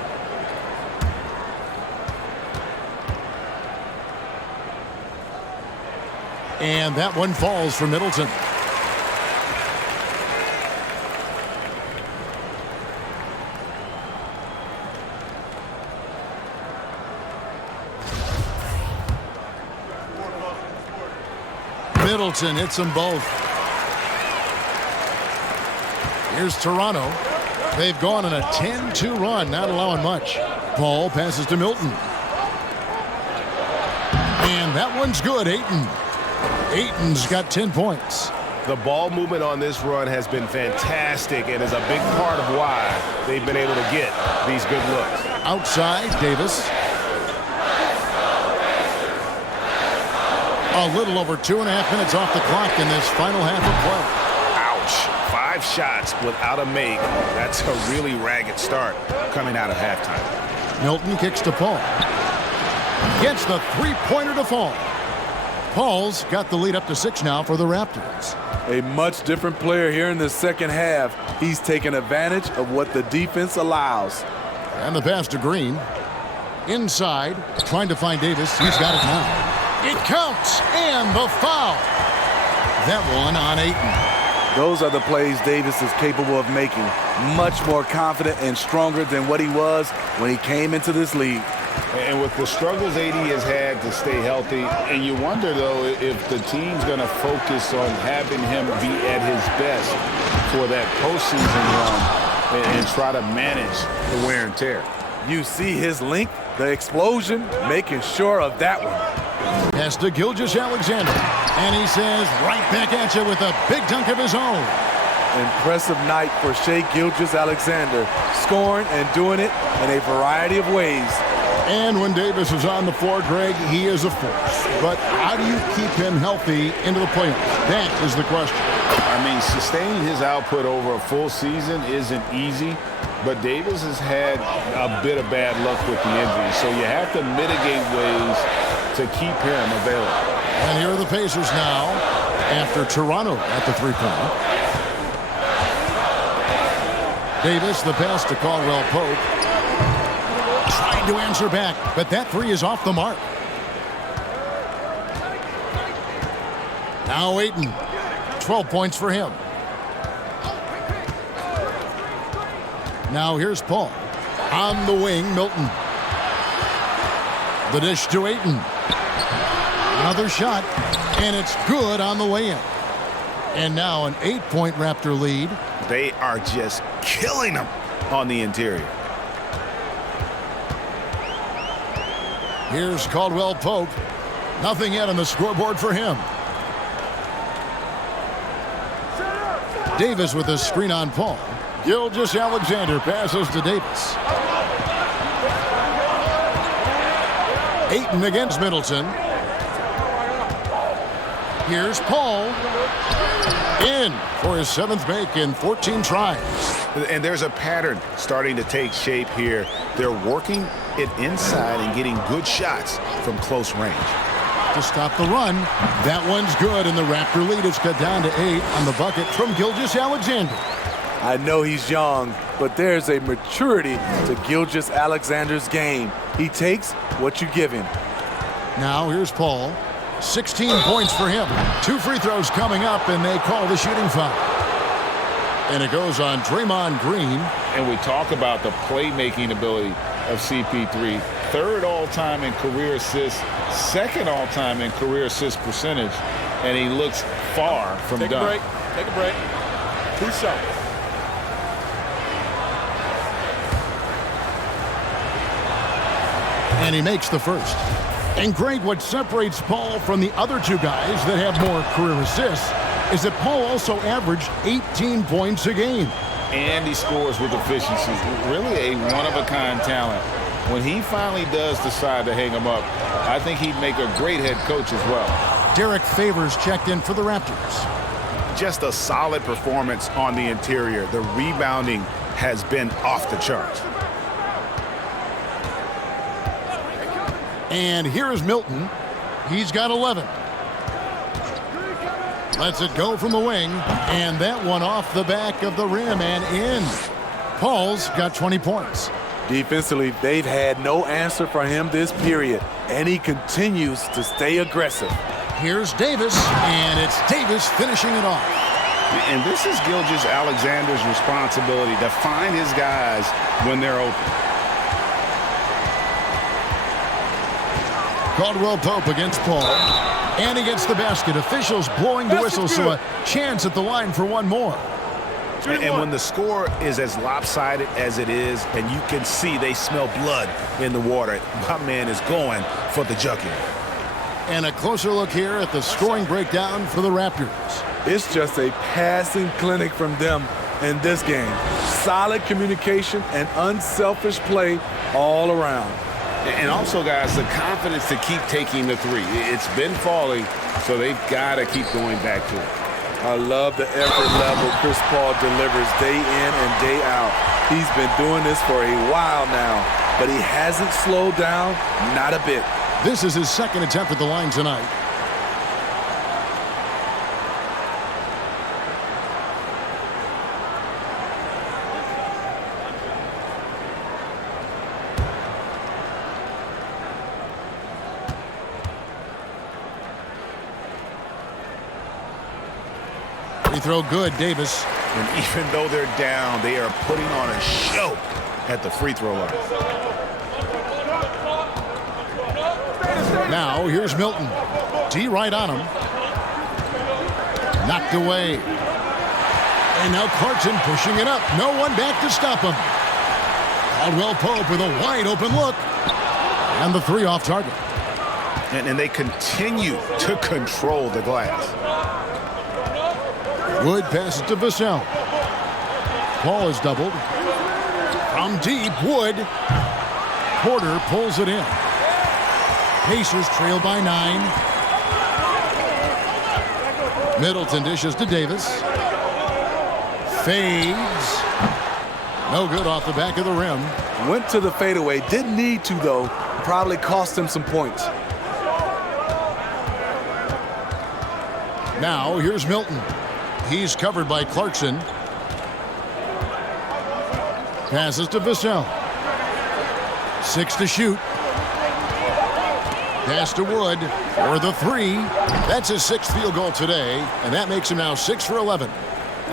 And that one falls for Middleton. Middleton hits them both. Here's Toronto. They've gone on a 10-2 run, not allowing much. Paul passes to Milton. And that one's good, Ayton. Ayton's got 10 points. The ball movement on this run has been fantastic and is a big part of why they've been able to get these good looks. Outside, Davis. A little over 2.5 minutes off the clock in this final half of play. Ouch. 5 shots without a make. That's a really ragged start coming out of halftime. Milton kicks to Paul. Gets the three-pointer to fall. Paul's got the lead up to 6 now for the Raptors. A much different player here in the second half. He's taking advantage of what the defense allows. And the pass to Green. Inside, trying to find Davis. He's got it now. It counts, and the foul. That one on Ayton. Those are the plays Davis is capable of making. Much more confident and stronger than what he was when he came into this league. And with the struggles AD has had to stay healthy, and you wonder, though, if the team's going to focus on having him be at his best for that postseason run and try to manage the wear and tear. You see his length, the explosion, making sure of that one. Pass to Gilgeous-Alexander. And he says, right back at you with a big dunk of his own. Impressive night for Shai Gilgeous-Alexander, scoring and doing it in a variety of ways. And when Davis is on the floor, Greg, he is a force. But how do you keep him healthy into the playoffs? That is the question. I mean, sustaining his output over a full season isn't easy, but Davis has had a bit of bad luck with the injury, so you have to mitigate ways to keep him available. And here are the Pacers now after Toronto at the three-pointer. Davis, the pass to Caldwell Pope. Trying to answer back, but that three is off the mark. Now Ayton, 12 points for him. Now here's Paul. On the wing, Milton. The dish to Ayton. Another shot, and it's good on the way in. And now an 8-point Raptor lead. They are just killing them on the interior. Here's Caldwell Pope. Nothing yet on the scoreboard for him. Davis with a screen on Paul. Gilgeous-Alexander passes to Davis. Ayton against Middleton. Here's Paul. In for his 7th make in 14 tries. And there's a pattern starting to take shape here. They're working it inside and getting good shots from close range. To stop the run, that one's good, and the Raptor lead is cut down to 8 on the bucket from Gilgeous-Alexander. I know he's young, but there's a maturity to Gilgeous-Alexander's game. He takes what you give him. Now here's Paul. 16 points for him. 2 free throws coming up, and they call the shooting foul. And it goes on Draymond Green. And we talk about the playmaking ability of CP3. 3rd all-time in career assists, 2nd all-time in career assist percentage, and he looks far from done. Take a break. 2 shots. And he makes the first. And Greg, what separates Paul from the other 2 guys that have more career assists is that Paul also averaged 18 points a game. And he scores with efficiency. Really a one-of-a-kind talent. When he finally does decide to hang him up, I think he'd make a great head coach as well. Derek Favors checked in for the Raptors. Just a solid performance on the interior. The rebounding has been off the charts. And here is Milton. He's got 11. Lets it go from the wing, and that one off the back of the rim and in. Paul's got 20 points. Defensively, they've had no answer for him this period, and he continues to stay aggressive. Here's Davis, and it's Davis finishing it off. And this is Gilgeous-Alexander's responsibility to find his guys when they're open. Caldwell Pope against Paul. And he gets the basket. Officials blowing the whistle, so a chance at the line for one more. And when the score is as lopsided as it is, and you can see they smell blood in the water, my man is going for the jugular. And a closer look here at the scoring breakdown for the Raptors. It's just a passing clinic from them in this game. Solid communication and unselfish play all around. And also, guys, the confidence to keep taking the three. It's been falling, so they've got to keep going back to it. I love the effort level Chris Paul delivers day in and day out. He's been doing this for a while now, but he hasn't slowed down, not a bit. This is his 2nd attempt at the line tonight. Free throw good, Davis. And even though they're down, they are putting on a show at the free throw line. Now here's Milton. T right on him. Knocked away. And now Clarkson pushing it up. No one back to stop him. Caldwell Pope with a wide open look. And the three off target. And they continue to control the glass. Wood passes to Vassell. Paul is doubled. From deep, Wood. Porter pulls it in. Pacers trail by 9. Middleton dishes to Davis. Fades. No good off the back of the rim. Went to the fadeaway. Didn't need to, though. Probably cost him some points. Now, here's Milton. He's covered by Clarkson. Passes to Vassell. 6 to shoot. Pass to Wood for the 3. That's his 6th field goal today, and that makes him now 6 for 11.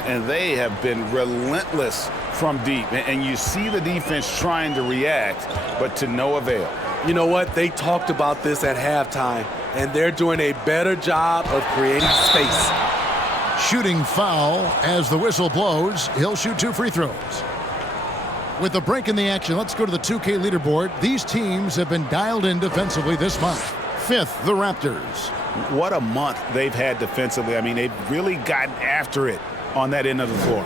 And they have been relentless from deep. And you see the defense trying to react, but to no avail. You know what? They talked about this at halftime, and they're doing a better job of creating space. Shooting foul as the whistle blows. He'll shoot 2 free throws. With a break in the action, let's go to the 2K leaderboard. These teams have been dialed in defensively this month. 5th, the Raptors. What a month they've had defensively. I mean, they've really gotten after it on that end of the floor.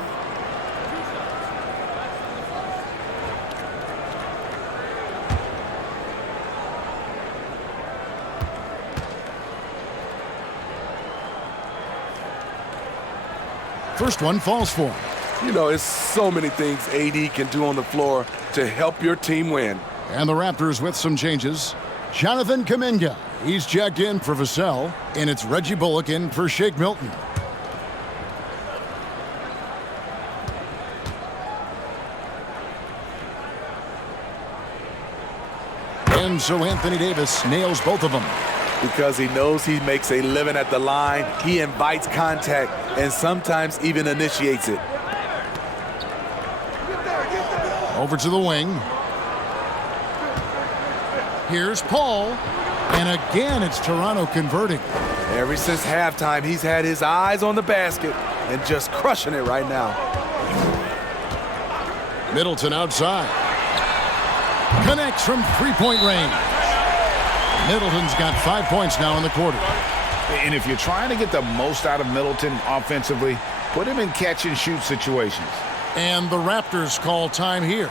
First one falls for him. You know, it's so many things AD can do on the floor to help your team win. And the Raptors with some changes. Jonathan Kuminga. He's checked in for Vassell, and it's Reggie Bullock in for Shake Milton. And so Anthony Davis nails both of them. Because he knows he makes a living at the line, he invites contact and sometimes even initiates it. Over to the wing. Here's Paul. And again, it's Toronto converting. Ever since halftime, he's had his eyes on the basket and just crushing it right now. Middleton outside. Connects from three-point range. Middleton's got 5 points now in the quarter. And if you're trying to get the most out of Middleton offensively, put him in catch-and-shoot situations. And the Raptors call time here.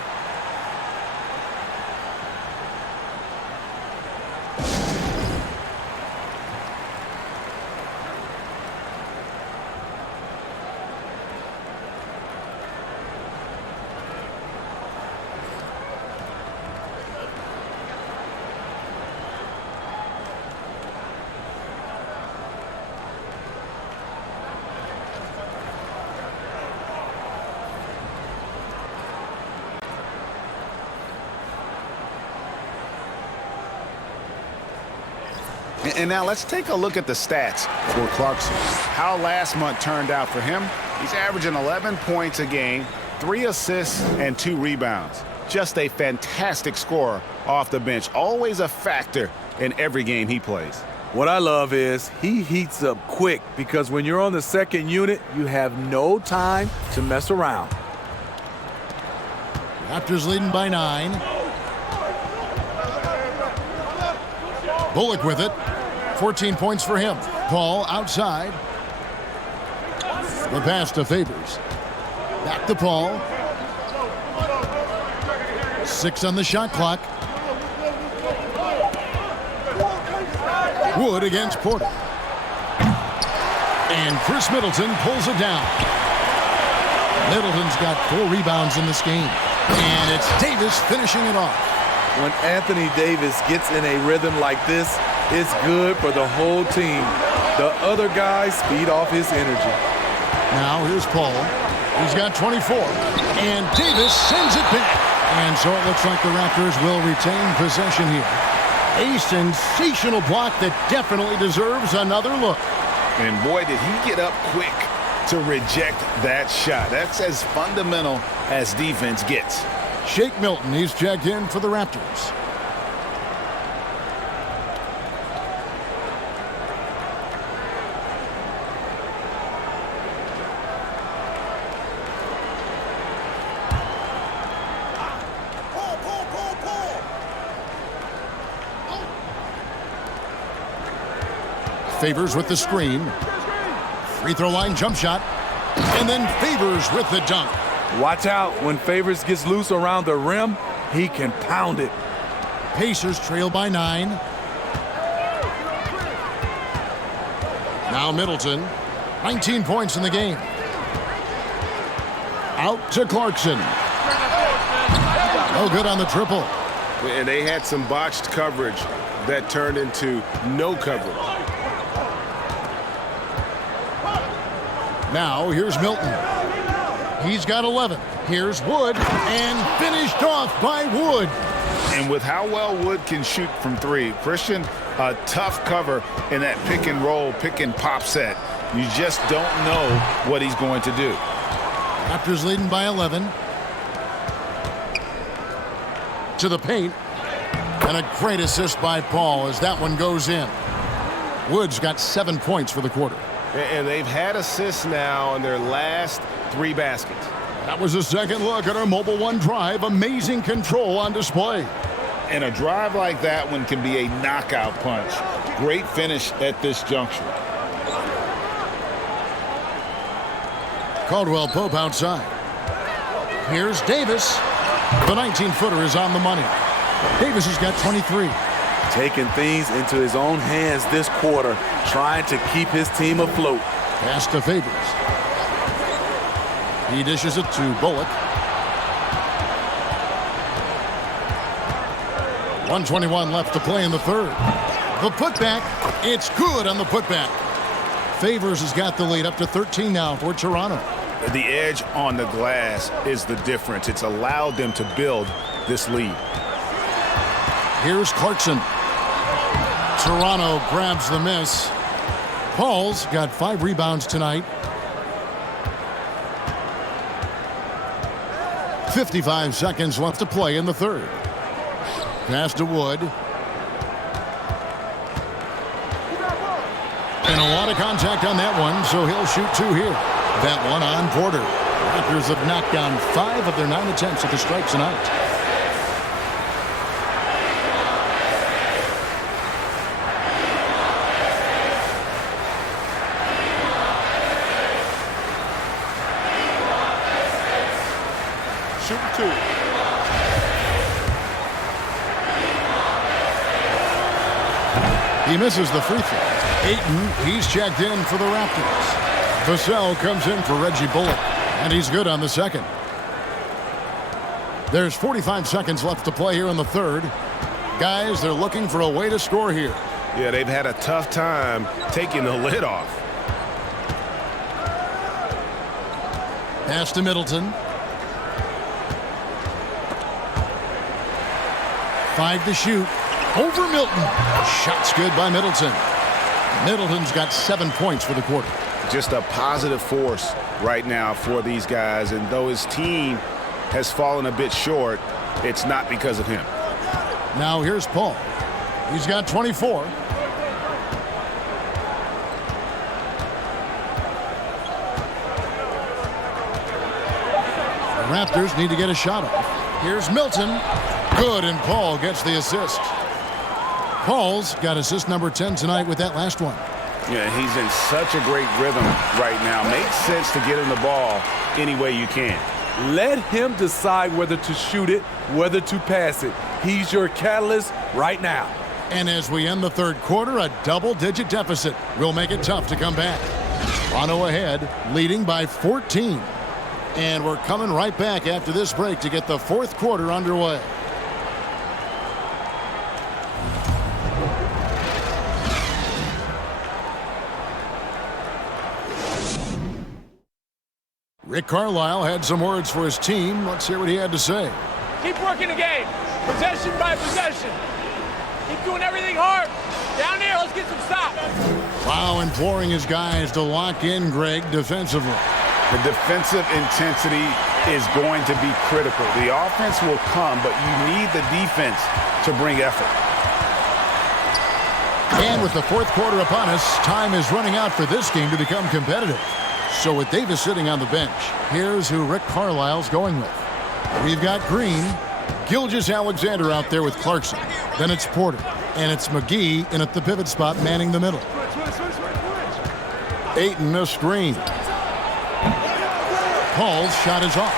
And now let's take a look at the stats for Clarkson. How last month turned out for him. He's averaging 11 points a game, 3 assists, and 2 rebounds. Just a fantastic scorer off the bench. Always a factor in every game he plays. What I love is he heats up quick because when you're on the second unit, you have no time to mess around. Raptors leading by 9. Bullock with it. 14 points for him. Paul outside. The pass to Favors. Back to Paul. 6 on the shot clock. Wood against Porter. And Chris Middleton pulls it down. Middleton's got 4 rebounds in this game. And it's Davis finishing it off. When Anthony Davis gets in a rhythm like this, it's good for the whole team. The other guys feed off his energy. Now here's Paul. He's got 24. And Davis sends it back. And so it looks like the Raptors will retain possession here. A sensational block that definitely deserves another look. And boy, did he get up quick to reject that shot. That's as fundamental as defense gets. Shake Milton, he's checked in for the Raptors. Favors with the screen. Free throw line jump shot. And then Favors with the dunk. Watch out. When Favors gets loose around the rim, he can pound it. Pacers trail by 9. Now Middleton. 19 points in the game. Out to Clarkson. No good on the triple. And they had some botched coverage that turned into no coverage. Now here's Milton. He's got 11. Here's Wood, and finished off by Wood. And with how well Wood can shoot from 3, Christian, a tough cover in that pick and roll, pick and pop set. You just don't know what he's going to do. Raptors leading by 11. To the paint. And a great assist by Paul as that one goes in. Wood's got 7 points for the quarter. And they've had assists now in their last 3 baskets. That was a second look at our Mobile One drive. Amazing control on display. And a drive like that one can be a knockout punch. Great finish at this juncture. Caldwell Pope outside. Here's Davis. The 19-footer is on the money. Davis has got 23. Taking things into his own hands this quarter, trying to keep his team afloat. Pass to Favors. He dishes it to Bullock. 1:21 left to play in the third. The putback, it's good on the putback. Favors has got the lead up to 13 now for Toronto. The edge on the glass is the difference. It's allowed them to build this lead. Here's Clarkson. Toronto grabs the miss. Paul's got 5 rebounds tonight. 55 seconds left to play in the third. Pass to Wood. And a lot of contact on that one, so he'll shoot 2 here. That one on Porter. Raptors have knocked down 5 of their 9 attempts at the strike tonight. Shooting 2. He misses the free throw. Ayton, he's checked in for the Raptors. Vassell comes in for Reggie Bullock, and he's good on the second. There's 45 seconds left to play here in the third. Guys, they're looking for a way to score here. Yeah, they've had a tough time taking the lid off. Pass to Middleton. 5 to shoot. Over Milton. Shot's good by Middleton. Middleton's got 7 points for the quarter. Just a positive force right now for these guys. And though his team has fallen a bit short, it's not because of him. Now here's Paul. He's got 24. The Raptors need to get a shot off. Here's Milton. Good, and Paul gets the assist. Paul's got assist number 10 tonight with that last one. Yeah, he's in such a great rhythm right now. Makes sense to get him the ball any way you can. Let him decide whether to shoot it, whether to pass it. He's your catalyst right now. And as we end the third quarter, a double-digit deficit will make it tough to come back. Toronto ahead, leading by 14. And we're coming right back after this break to get the fourth quarter underway. Rick Carlisle had some words for his team. Let's hear what he had to say. Keep working the game. Possession by possession. Keep doing everything hard. Down there, let's get some stops. Wow, imploring his guys to lock in, Greg, defensively. The defensive intensity is going to be critical. The offense will come, but you need the defense to bring effort. And with the fourth quarter upon us, time is running out for this game to become competitive. So with Davis sitting on the bench, here's who Rick Carlisle's going with. We've got Green, Gilgeous-Alexander out there with Clarkson. Then it's Porter, and it's McGee in at the pivot spot manning the middle. Ayton a screen. Paul's shot is off.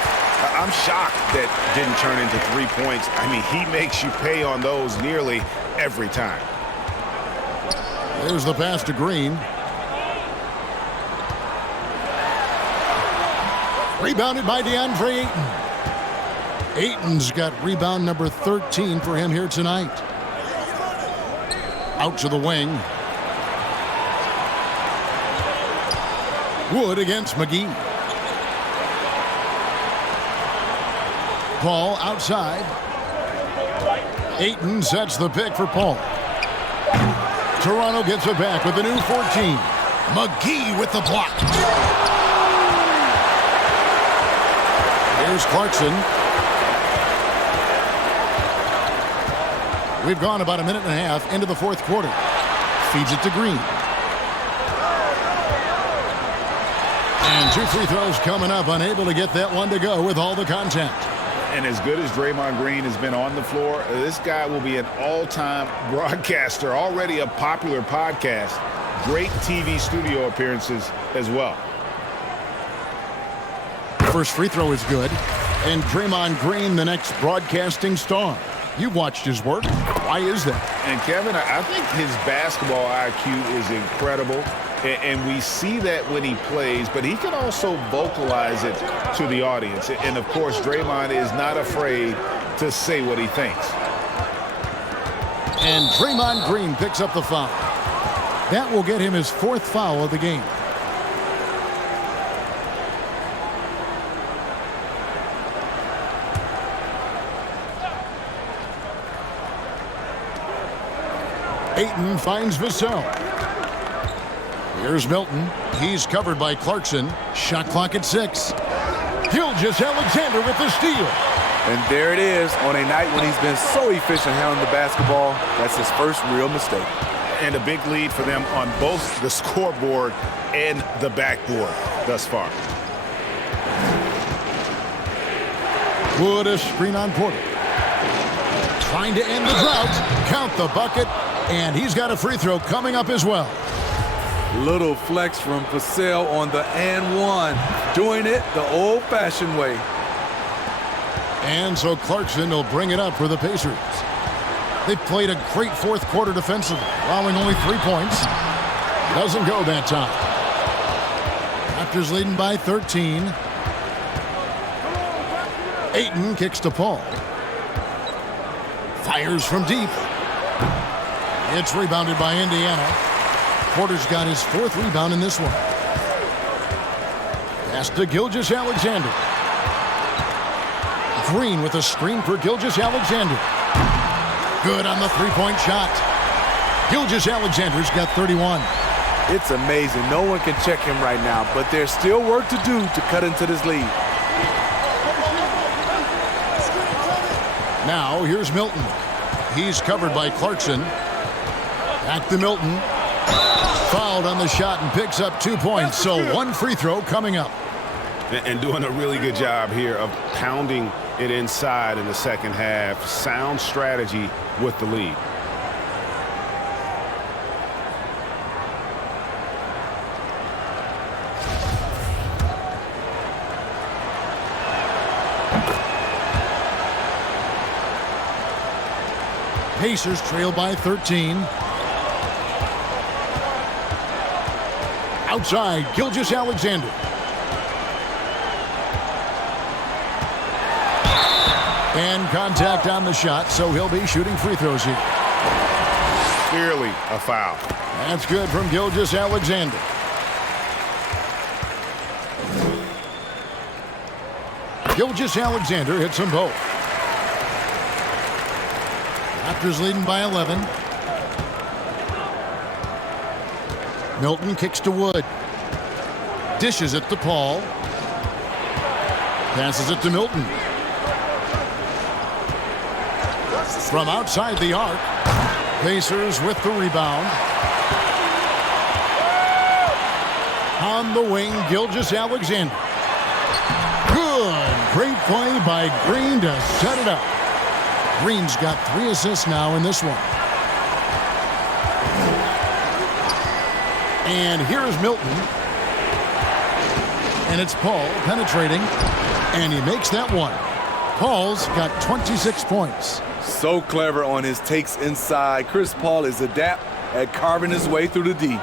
I'm shocked that didn't turn into 3 points. I mean, he makes you pay on those nearly every time. There's the pass to Green. Rebounded by DeAndre Ayton. Ayton's got rebound number 13 for him here tonight. Out to the wing. Wood against McGee. Paul outside. Ayton sets the pick for Paul. Toronto gets it back with the new 14. McGee with the block. Here's Clarkson. We've gone about a minute and a half into the fourth quarter. Feeds it to Green. And 2 free throws coming up. Unable to get that one to go with all the contact. And as good as Draymond Green has been on the floor, this guy will be an all-time broadcaster, already a popular podcast. Great TV studio appearances as well. First free throw is good. And Draymond Green, the next broadcasting star. You've watched his work. Why is that? And Kevin, I think his basketball IQ is incredible. And we see that when he plays, but he can also vocalize it to the audience. And, of course, Draymond is not afraid to say what he thinks. And Draymond Green picks up the foul. That will get him his 4th foul of the game. Ayton finds Vassell. Here's Milton. He's covered by Clarkson. Shot clock at 6. Gilgeous-Alexander with the steal. And there it is on a night when he's been so efficient handling the basketball. That's his first real mistake. And a big lead for them on both the scoreboard and the backboard thus far. Wood a screen on Porter. Trying to end the drought. Count the bucket. And he's got a free throw coming up as well. Little flex from Vassell on the and one. Doing it the old-fashioned way. And so Clarkson will bring it up for the Pacers. They've played a great fourth quarter defensively, allowing only 3 points. Doesn't go that time. Raptors leading by 13. Ayton kicks to Paul. Fires from deep. It's rebounded by Indiana. Porter's got his 4th rebound in this one. Pass to Gilgeous-Alexander. Green with a screen for Gilgeous-Alexander. Good on the 3-point shot. Gilgeous-Alexander's got 31. It's amazing. No one can check him right now, but there's still work to do to cut into this lead. Now here's Milton. He's covered by Clarkson. Back to Milton. Fouled on the shot and picks up 2 points. So 1 free throw coming up. And doing a really good job here of pounding it inside in the second half. Sound strategy with the lead. Pacers trail by 13. Outside, Gilgeous-Alexander. And contact on the shot, so he'll be shooting free throws here. Clearly a foul. That's good from Gilgeous-Alexander. Gilgeous-Alexander hits them both. Raptors leading by 11. Milton kicks to Wood. Dishes it to Paul. Passes it to Milton. From outside the arc. Pacers with the rebound. On the wing, Gilgeous-Alexander. Good. Great play by Green to set it up. Green's got 3 assists now in this one. And here is Milton. And it's Paul penetrating. And he makes that one. Paul's got 26 points. So clever on his takes inside. Chris Paul is adept at carving his way through the D.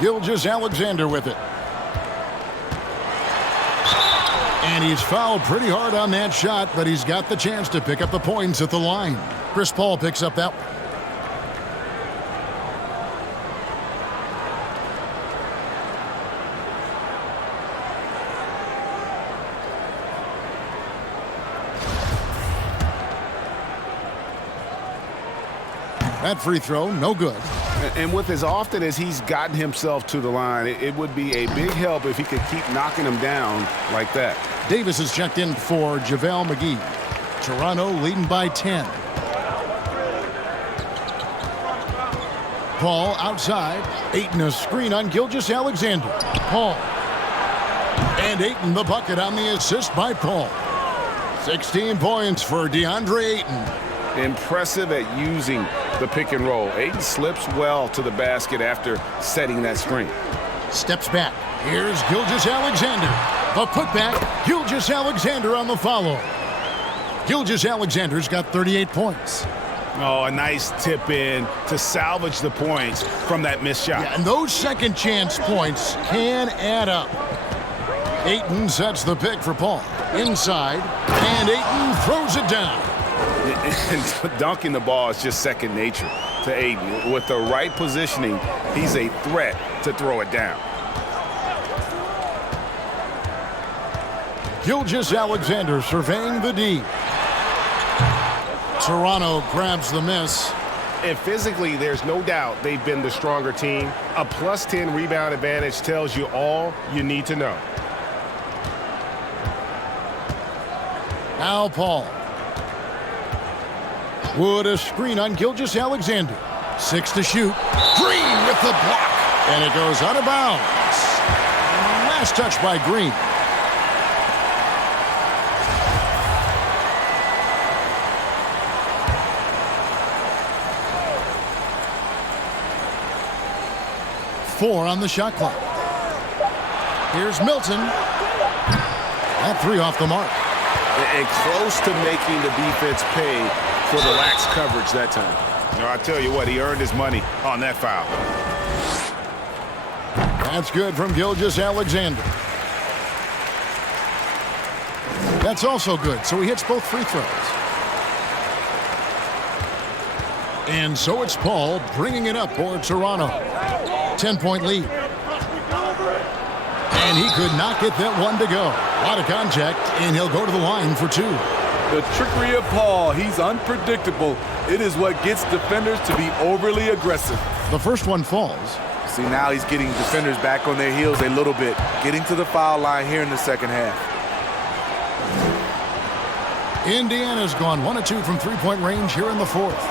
Gilgeous-Alexander with it. And he's fouled pretty hard on that shot, but he's got the chance to pick up the points at the line. Chris Paul picks up that one. That free throw, no good. And with as often as he's gotten himself to the line, it would be a big help if he could keep knocking them down like that. Davis is checked in for JaVale McGee. Toronto leading by 10. Paul outside. Ayton a screen on Gilgeous-Alexander. Paul. And Ayton the bucket on the assist by Paul. 16 points for DeAndre Ayton. Impressive at using the pick and roll. Ayton slips well to the basket after setting that screen. Steps back. Here's Gilgeous-Alexander. The putback. Gilgeous-Alexander on the follow. Gilgeous-Alexander's got 38 points. Oh, a nice tip in to salvage the points from that missed shot. Yeah, and those second chance points can add up. Ayton sets the pick for Paul. Inside. And Ayton throws it down. And dunking the ball is just second nature to Ayton. With the right positioning, he's a threat to throw it down. Gilgeous-Alexander surveying the D. Toronto grabs the miss. And physically, there's no doubt they've been the stronger team. A +10 rebound advantage tells you all you need to know. Now Paul. Wood a screen on Gilgeous-Alexander. 6 to shoot. Green with the block. And it goes out of bounds. Last touch by Green. Four on the shot clock. Here's Milton. That three off the mark. And close to making the defense pay for the lax coverage that time. You know, I tell you what, he earned his money on that foul. That's good from Gilgeous-Alexander. That's also good, so he hits both free throws. And so it's Paul bringing it up for Toronto. 10-point lead. And he could not get that one to go. A lot of contact, and he'll go to the line for two. The trickery of Paul, he's unpredictable. It is what gets defenders to be overly aggressive. The first one falls. See, now he's getting defenders back on their heels a little bit, getting to the foul line here in the second half. Indiana's gone 1 of 2 from three-point range here in the fourth.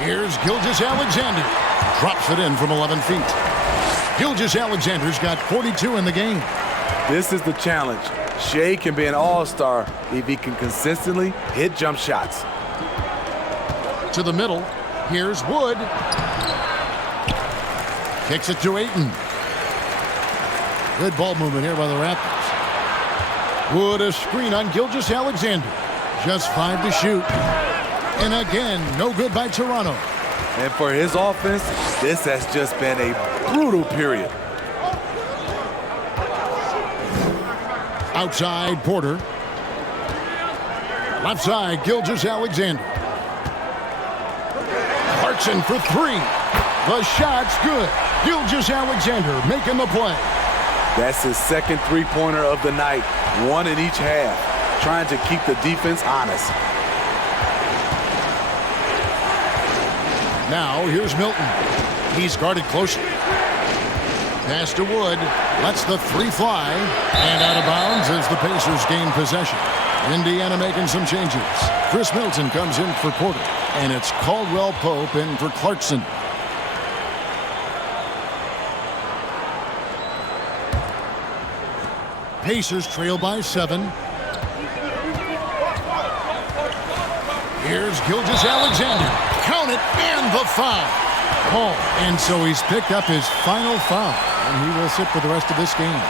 Here's Gilgeous-Alexander. Drops it in from 11 feet. Gilgeous-Alexander's got 42 in the game. This is the challenge. Shea can be an all-star if he can consistently hit jump shots. To the middle. Here's Wood. Kicks it to Ayton. Good ball movement here by the Raptors. Wood a screen on Gilgeous-Alexander. Just 5 to shoot. And again, no good by Toronto. And for his offense, this has just been a brutal period. Outside, Porter. Left side, Gilgeous-Alexander. Clarkson for three. The shot's good. Gilgeous-Alexander making the play. That's his second three-pointer of the night. One in each half. Trying to keep the defense honest. Now, here's Milton. He's guarded closely. Pass to Wood. Lets the three fly. And out of bounds as the Pacers gain possession. Indiana making some changes. Chris Milton comes in for Porter. And it's Caldwell Pope in for Clarkson. Pacers trail by 7. Here's Gilgeous-Alexander. Count it, and the foul. Oh, and so he's picked up his final foul, and he will sit for the rest of this game.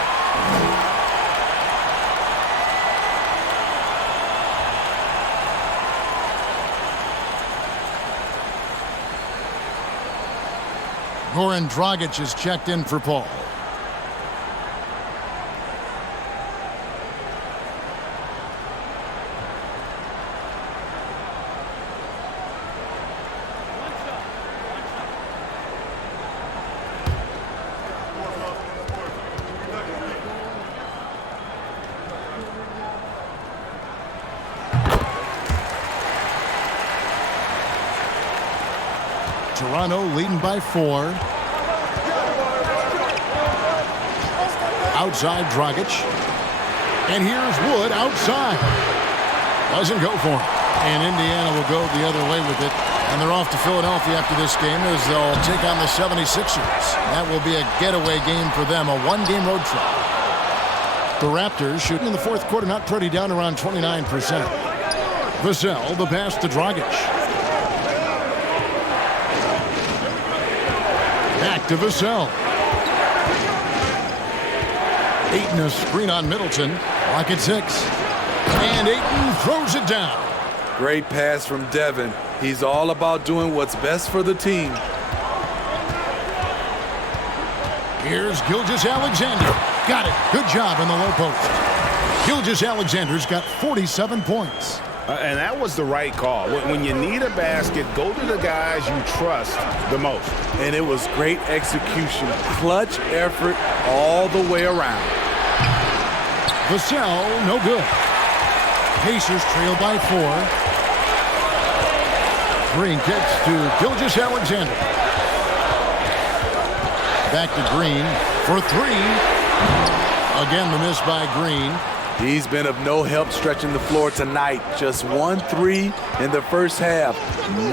Goran Dragic is checked in for Paul. Toronto leading by 4. Outside Dragic. And here's Wood outside. Doesn't go for him. And Indiana will go the other way with it. And they're off to Philadelphia after this game as they'll take on the 76ers. That will be a getaway game for them, a one-game road trip. The Raptors shooting in the fourth quarter, not pretty, down around 29%. Vassell, the pass to Dragic. Back to Vassell. Ayton a screen on Middleton. Lock at 6. And Ayton throws it down. Great pass from Devin. He's all about doing what's best for the team. Here's Gilgeous-Alexander. Got it. Good job in the low post. Gilgeous-Alexander's got 47 points. And that was the right call. When you need a basket, go to the guys you trust the most. And it was great execution. Clutch effort all the way around. Vassell, no good. Pacers trail by 4. Green kicks to Gilgeous-Alexander. Back to Green for 3. Again, the miss by Green. He's been of no help stretching the floor tonight. Just 1 3 in the first half.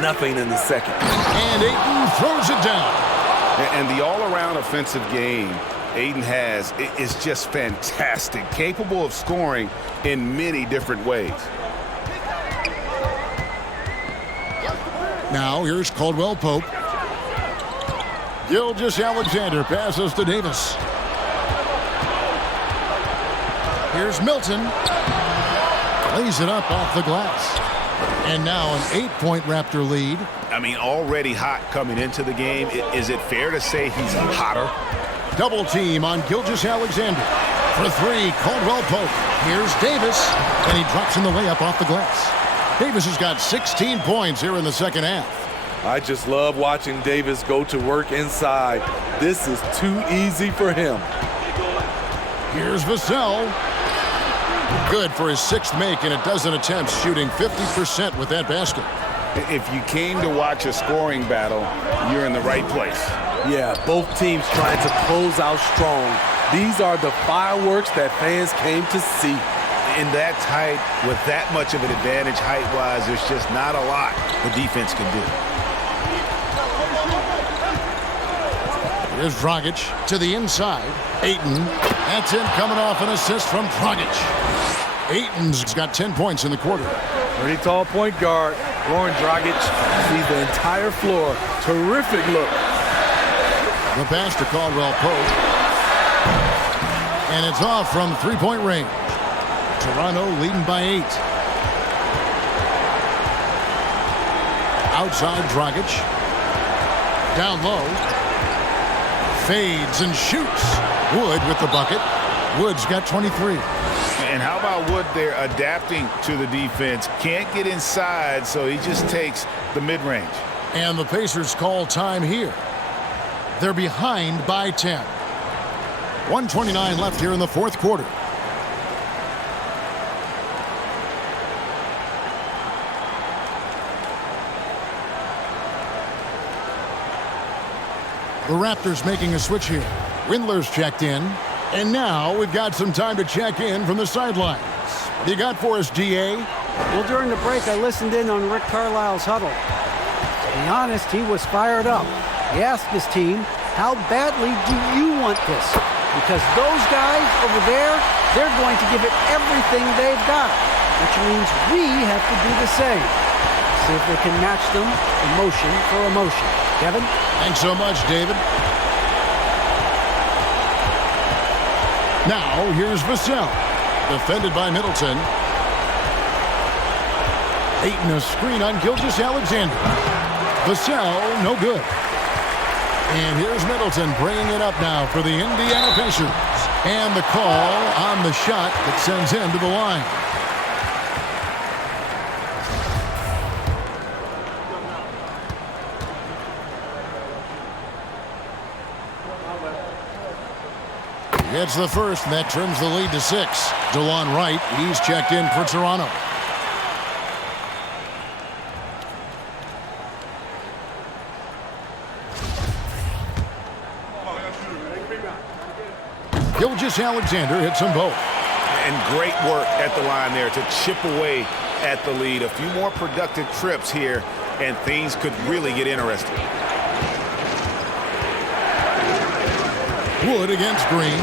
Nothing in the second. And Ayton throws it down. And the all-around offensive game Ayton has is just fantastic. Capable of scoring in many different ways. Now here's Caldwell Pope. Gilgeous-Alexander passes to Davis. Here's Milton. Lays it up off the glass. And now an 8-point Raptor lead. I mean, already hot coming into the game. Is it fair to say he's hotter? Double team on Gilgeous-Alexander. For 3, Caldwell Pope. Here's Davis. And he drops in the layup off the glass. Davis has got 16 points here in the second half. I just love watching Davis go to work inside. This is too easy for him. Here's Vassell. Good for his 6th make and a dozen attempts, shooting 50% with that basket. If you came to watch a scoring battle, you're in the right place. Yeah, both teams trying to close out strong. These are the fireworks that fans came to see. In that tight, with that much of an advantage height-wise, there's just not a lot the defense can do. Here's Dragic to the inside. Ayton. That's in, coming off an assist from Dragic. Ayton's got 10 points in the quarter. Pretty tall point guard. Goran Dragic sees the entire floor. Terrific look. The pass to Caldwell Pope. And it's off from three-point range. Toronto leading by 8. Outside Dragic. Down low. Fades and shoots. Wood with the bucket. Wood's got 23. And how about Wood there adapting to the defense? Can't get inside, so he just takes the mid-range. And the Pacers call time here. They're behind by 10. 1:29 left here in the fourth quarter. The Raptors making a switch here. Windler's checked in. And now we've got some time to check in from the sidelines. You got for us, GA? Well, during the break, I listened in on Rick Carlisle's huddle. To be honest, he was fired up. He asked his team, how badly do you want this? Because those guys over there, they're going to give it everything they've got, which means we have to do the same. see if they can match them emotion for emotion. Kevin? Thanks so much, David. Now, here's Vassell. Defended by Middleton. Ayton a screen on Gilgeous-Alexander. Vassell, no good. And here's Middleton bringing it up now for the Indiana Pacers. And the call on the shot that sends him to the line. It's the first, and that trims the lead to 6. DeLon Wright, he's checked in for Toronto. Gilgeous-Alexander hits them both. And great work at the line there to chip away at the lead. A few more productive trips here, and things could really get interesting. Wood against Green.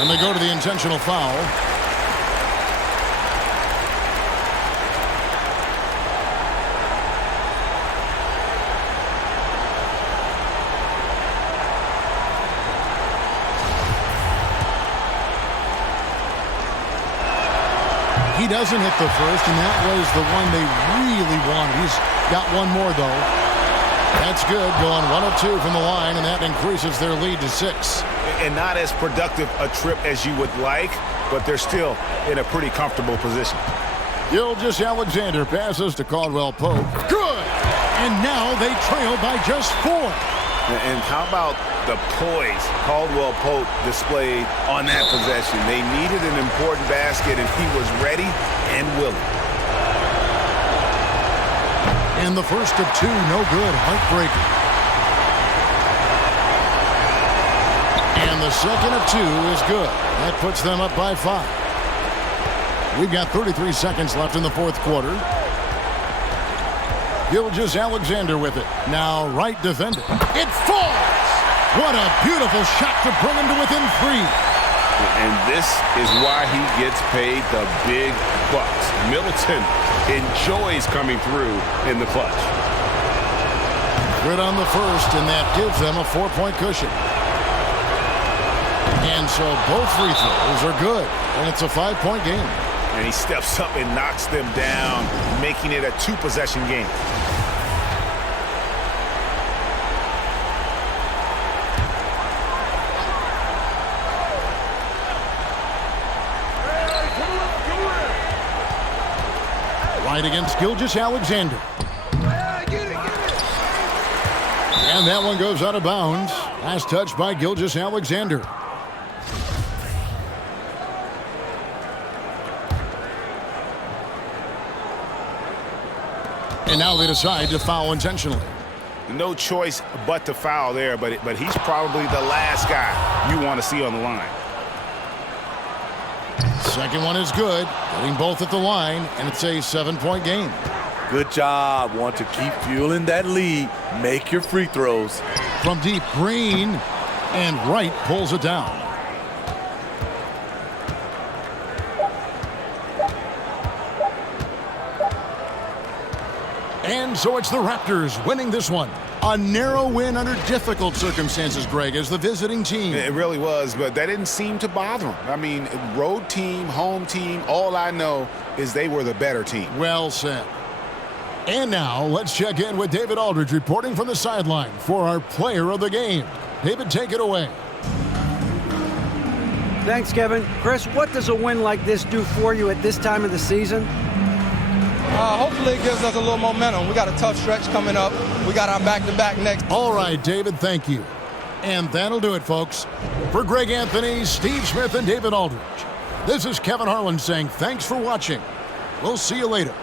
And they go to the intentional foul. He doesn't hit the first, and that was the one they really wanted. He's got one more, though. That's good, going 1 of 2 from the line, and that increases their lead to 6. And not as productive a trip as you would like, but they're still in a pretty comfortable position. Gilgeous-Alexander passes to Caldwell Pope. Good! And now they trail by just 4. And how about the poise Caldwell Pope displayed on that possession? They needed an important basket, and he was ready and willing. And the first of 2, no good. Heartbreaking. And the second of 2 is good. That puts them up by 5. We've got 33 seconds left in the fourth quarter. Gilgeous-Alexander with it. Now Wright defended. It falls! What a beautiful shot to bring him to within 3. And this is why he gets paid the big bucks. Middleton enjoys coming through in the clutch. Good on the first, and that gives them a 4-point cushion. And so both free throws are good, and it's a 5-point game. And he steps up and knocks them down, making it a 2-possession game. Right against Gilgeous-Alexander. And that one goes out of bounds. Last touch by Gilgeous-Alexander. And now they decide to foul intentionally. No choice but to foul there, but he's probably the last guy you want to see on the line. Second one is good. Getting both at the line, and it's a 7-point game. Good job. Want to keep fueling that lead. Make your free throws. From deep, Green, and Wright pulls it down. And so it's the Raptors winning this one. A narrow win under difficult circumstances, Greg, as the visiting team. It really was, but that didn't seem to bother them. I mean, road team, home team, all I know is they were the better team. Well said. And now let's check in with David Aldridge reporting from the sideline for our player of the game. David, take it away. Thanks, Kevin. Chris, what does a win like this do for you at this time of the season? Hopefully it gives us a little momentum. We got a tough stretch coming up. We got our back-to-back next. All right, David, thank you. And that'll do it, folks. For Greg Anthony, Steve Smith, and David Aldridge, this is Kevin Harlan saying thanks for watching. We'll see you later.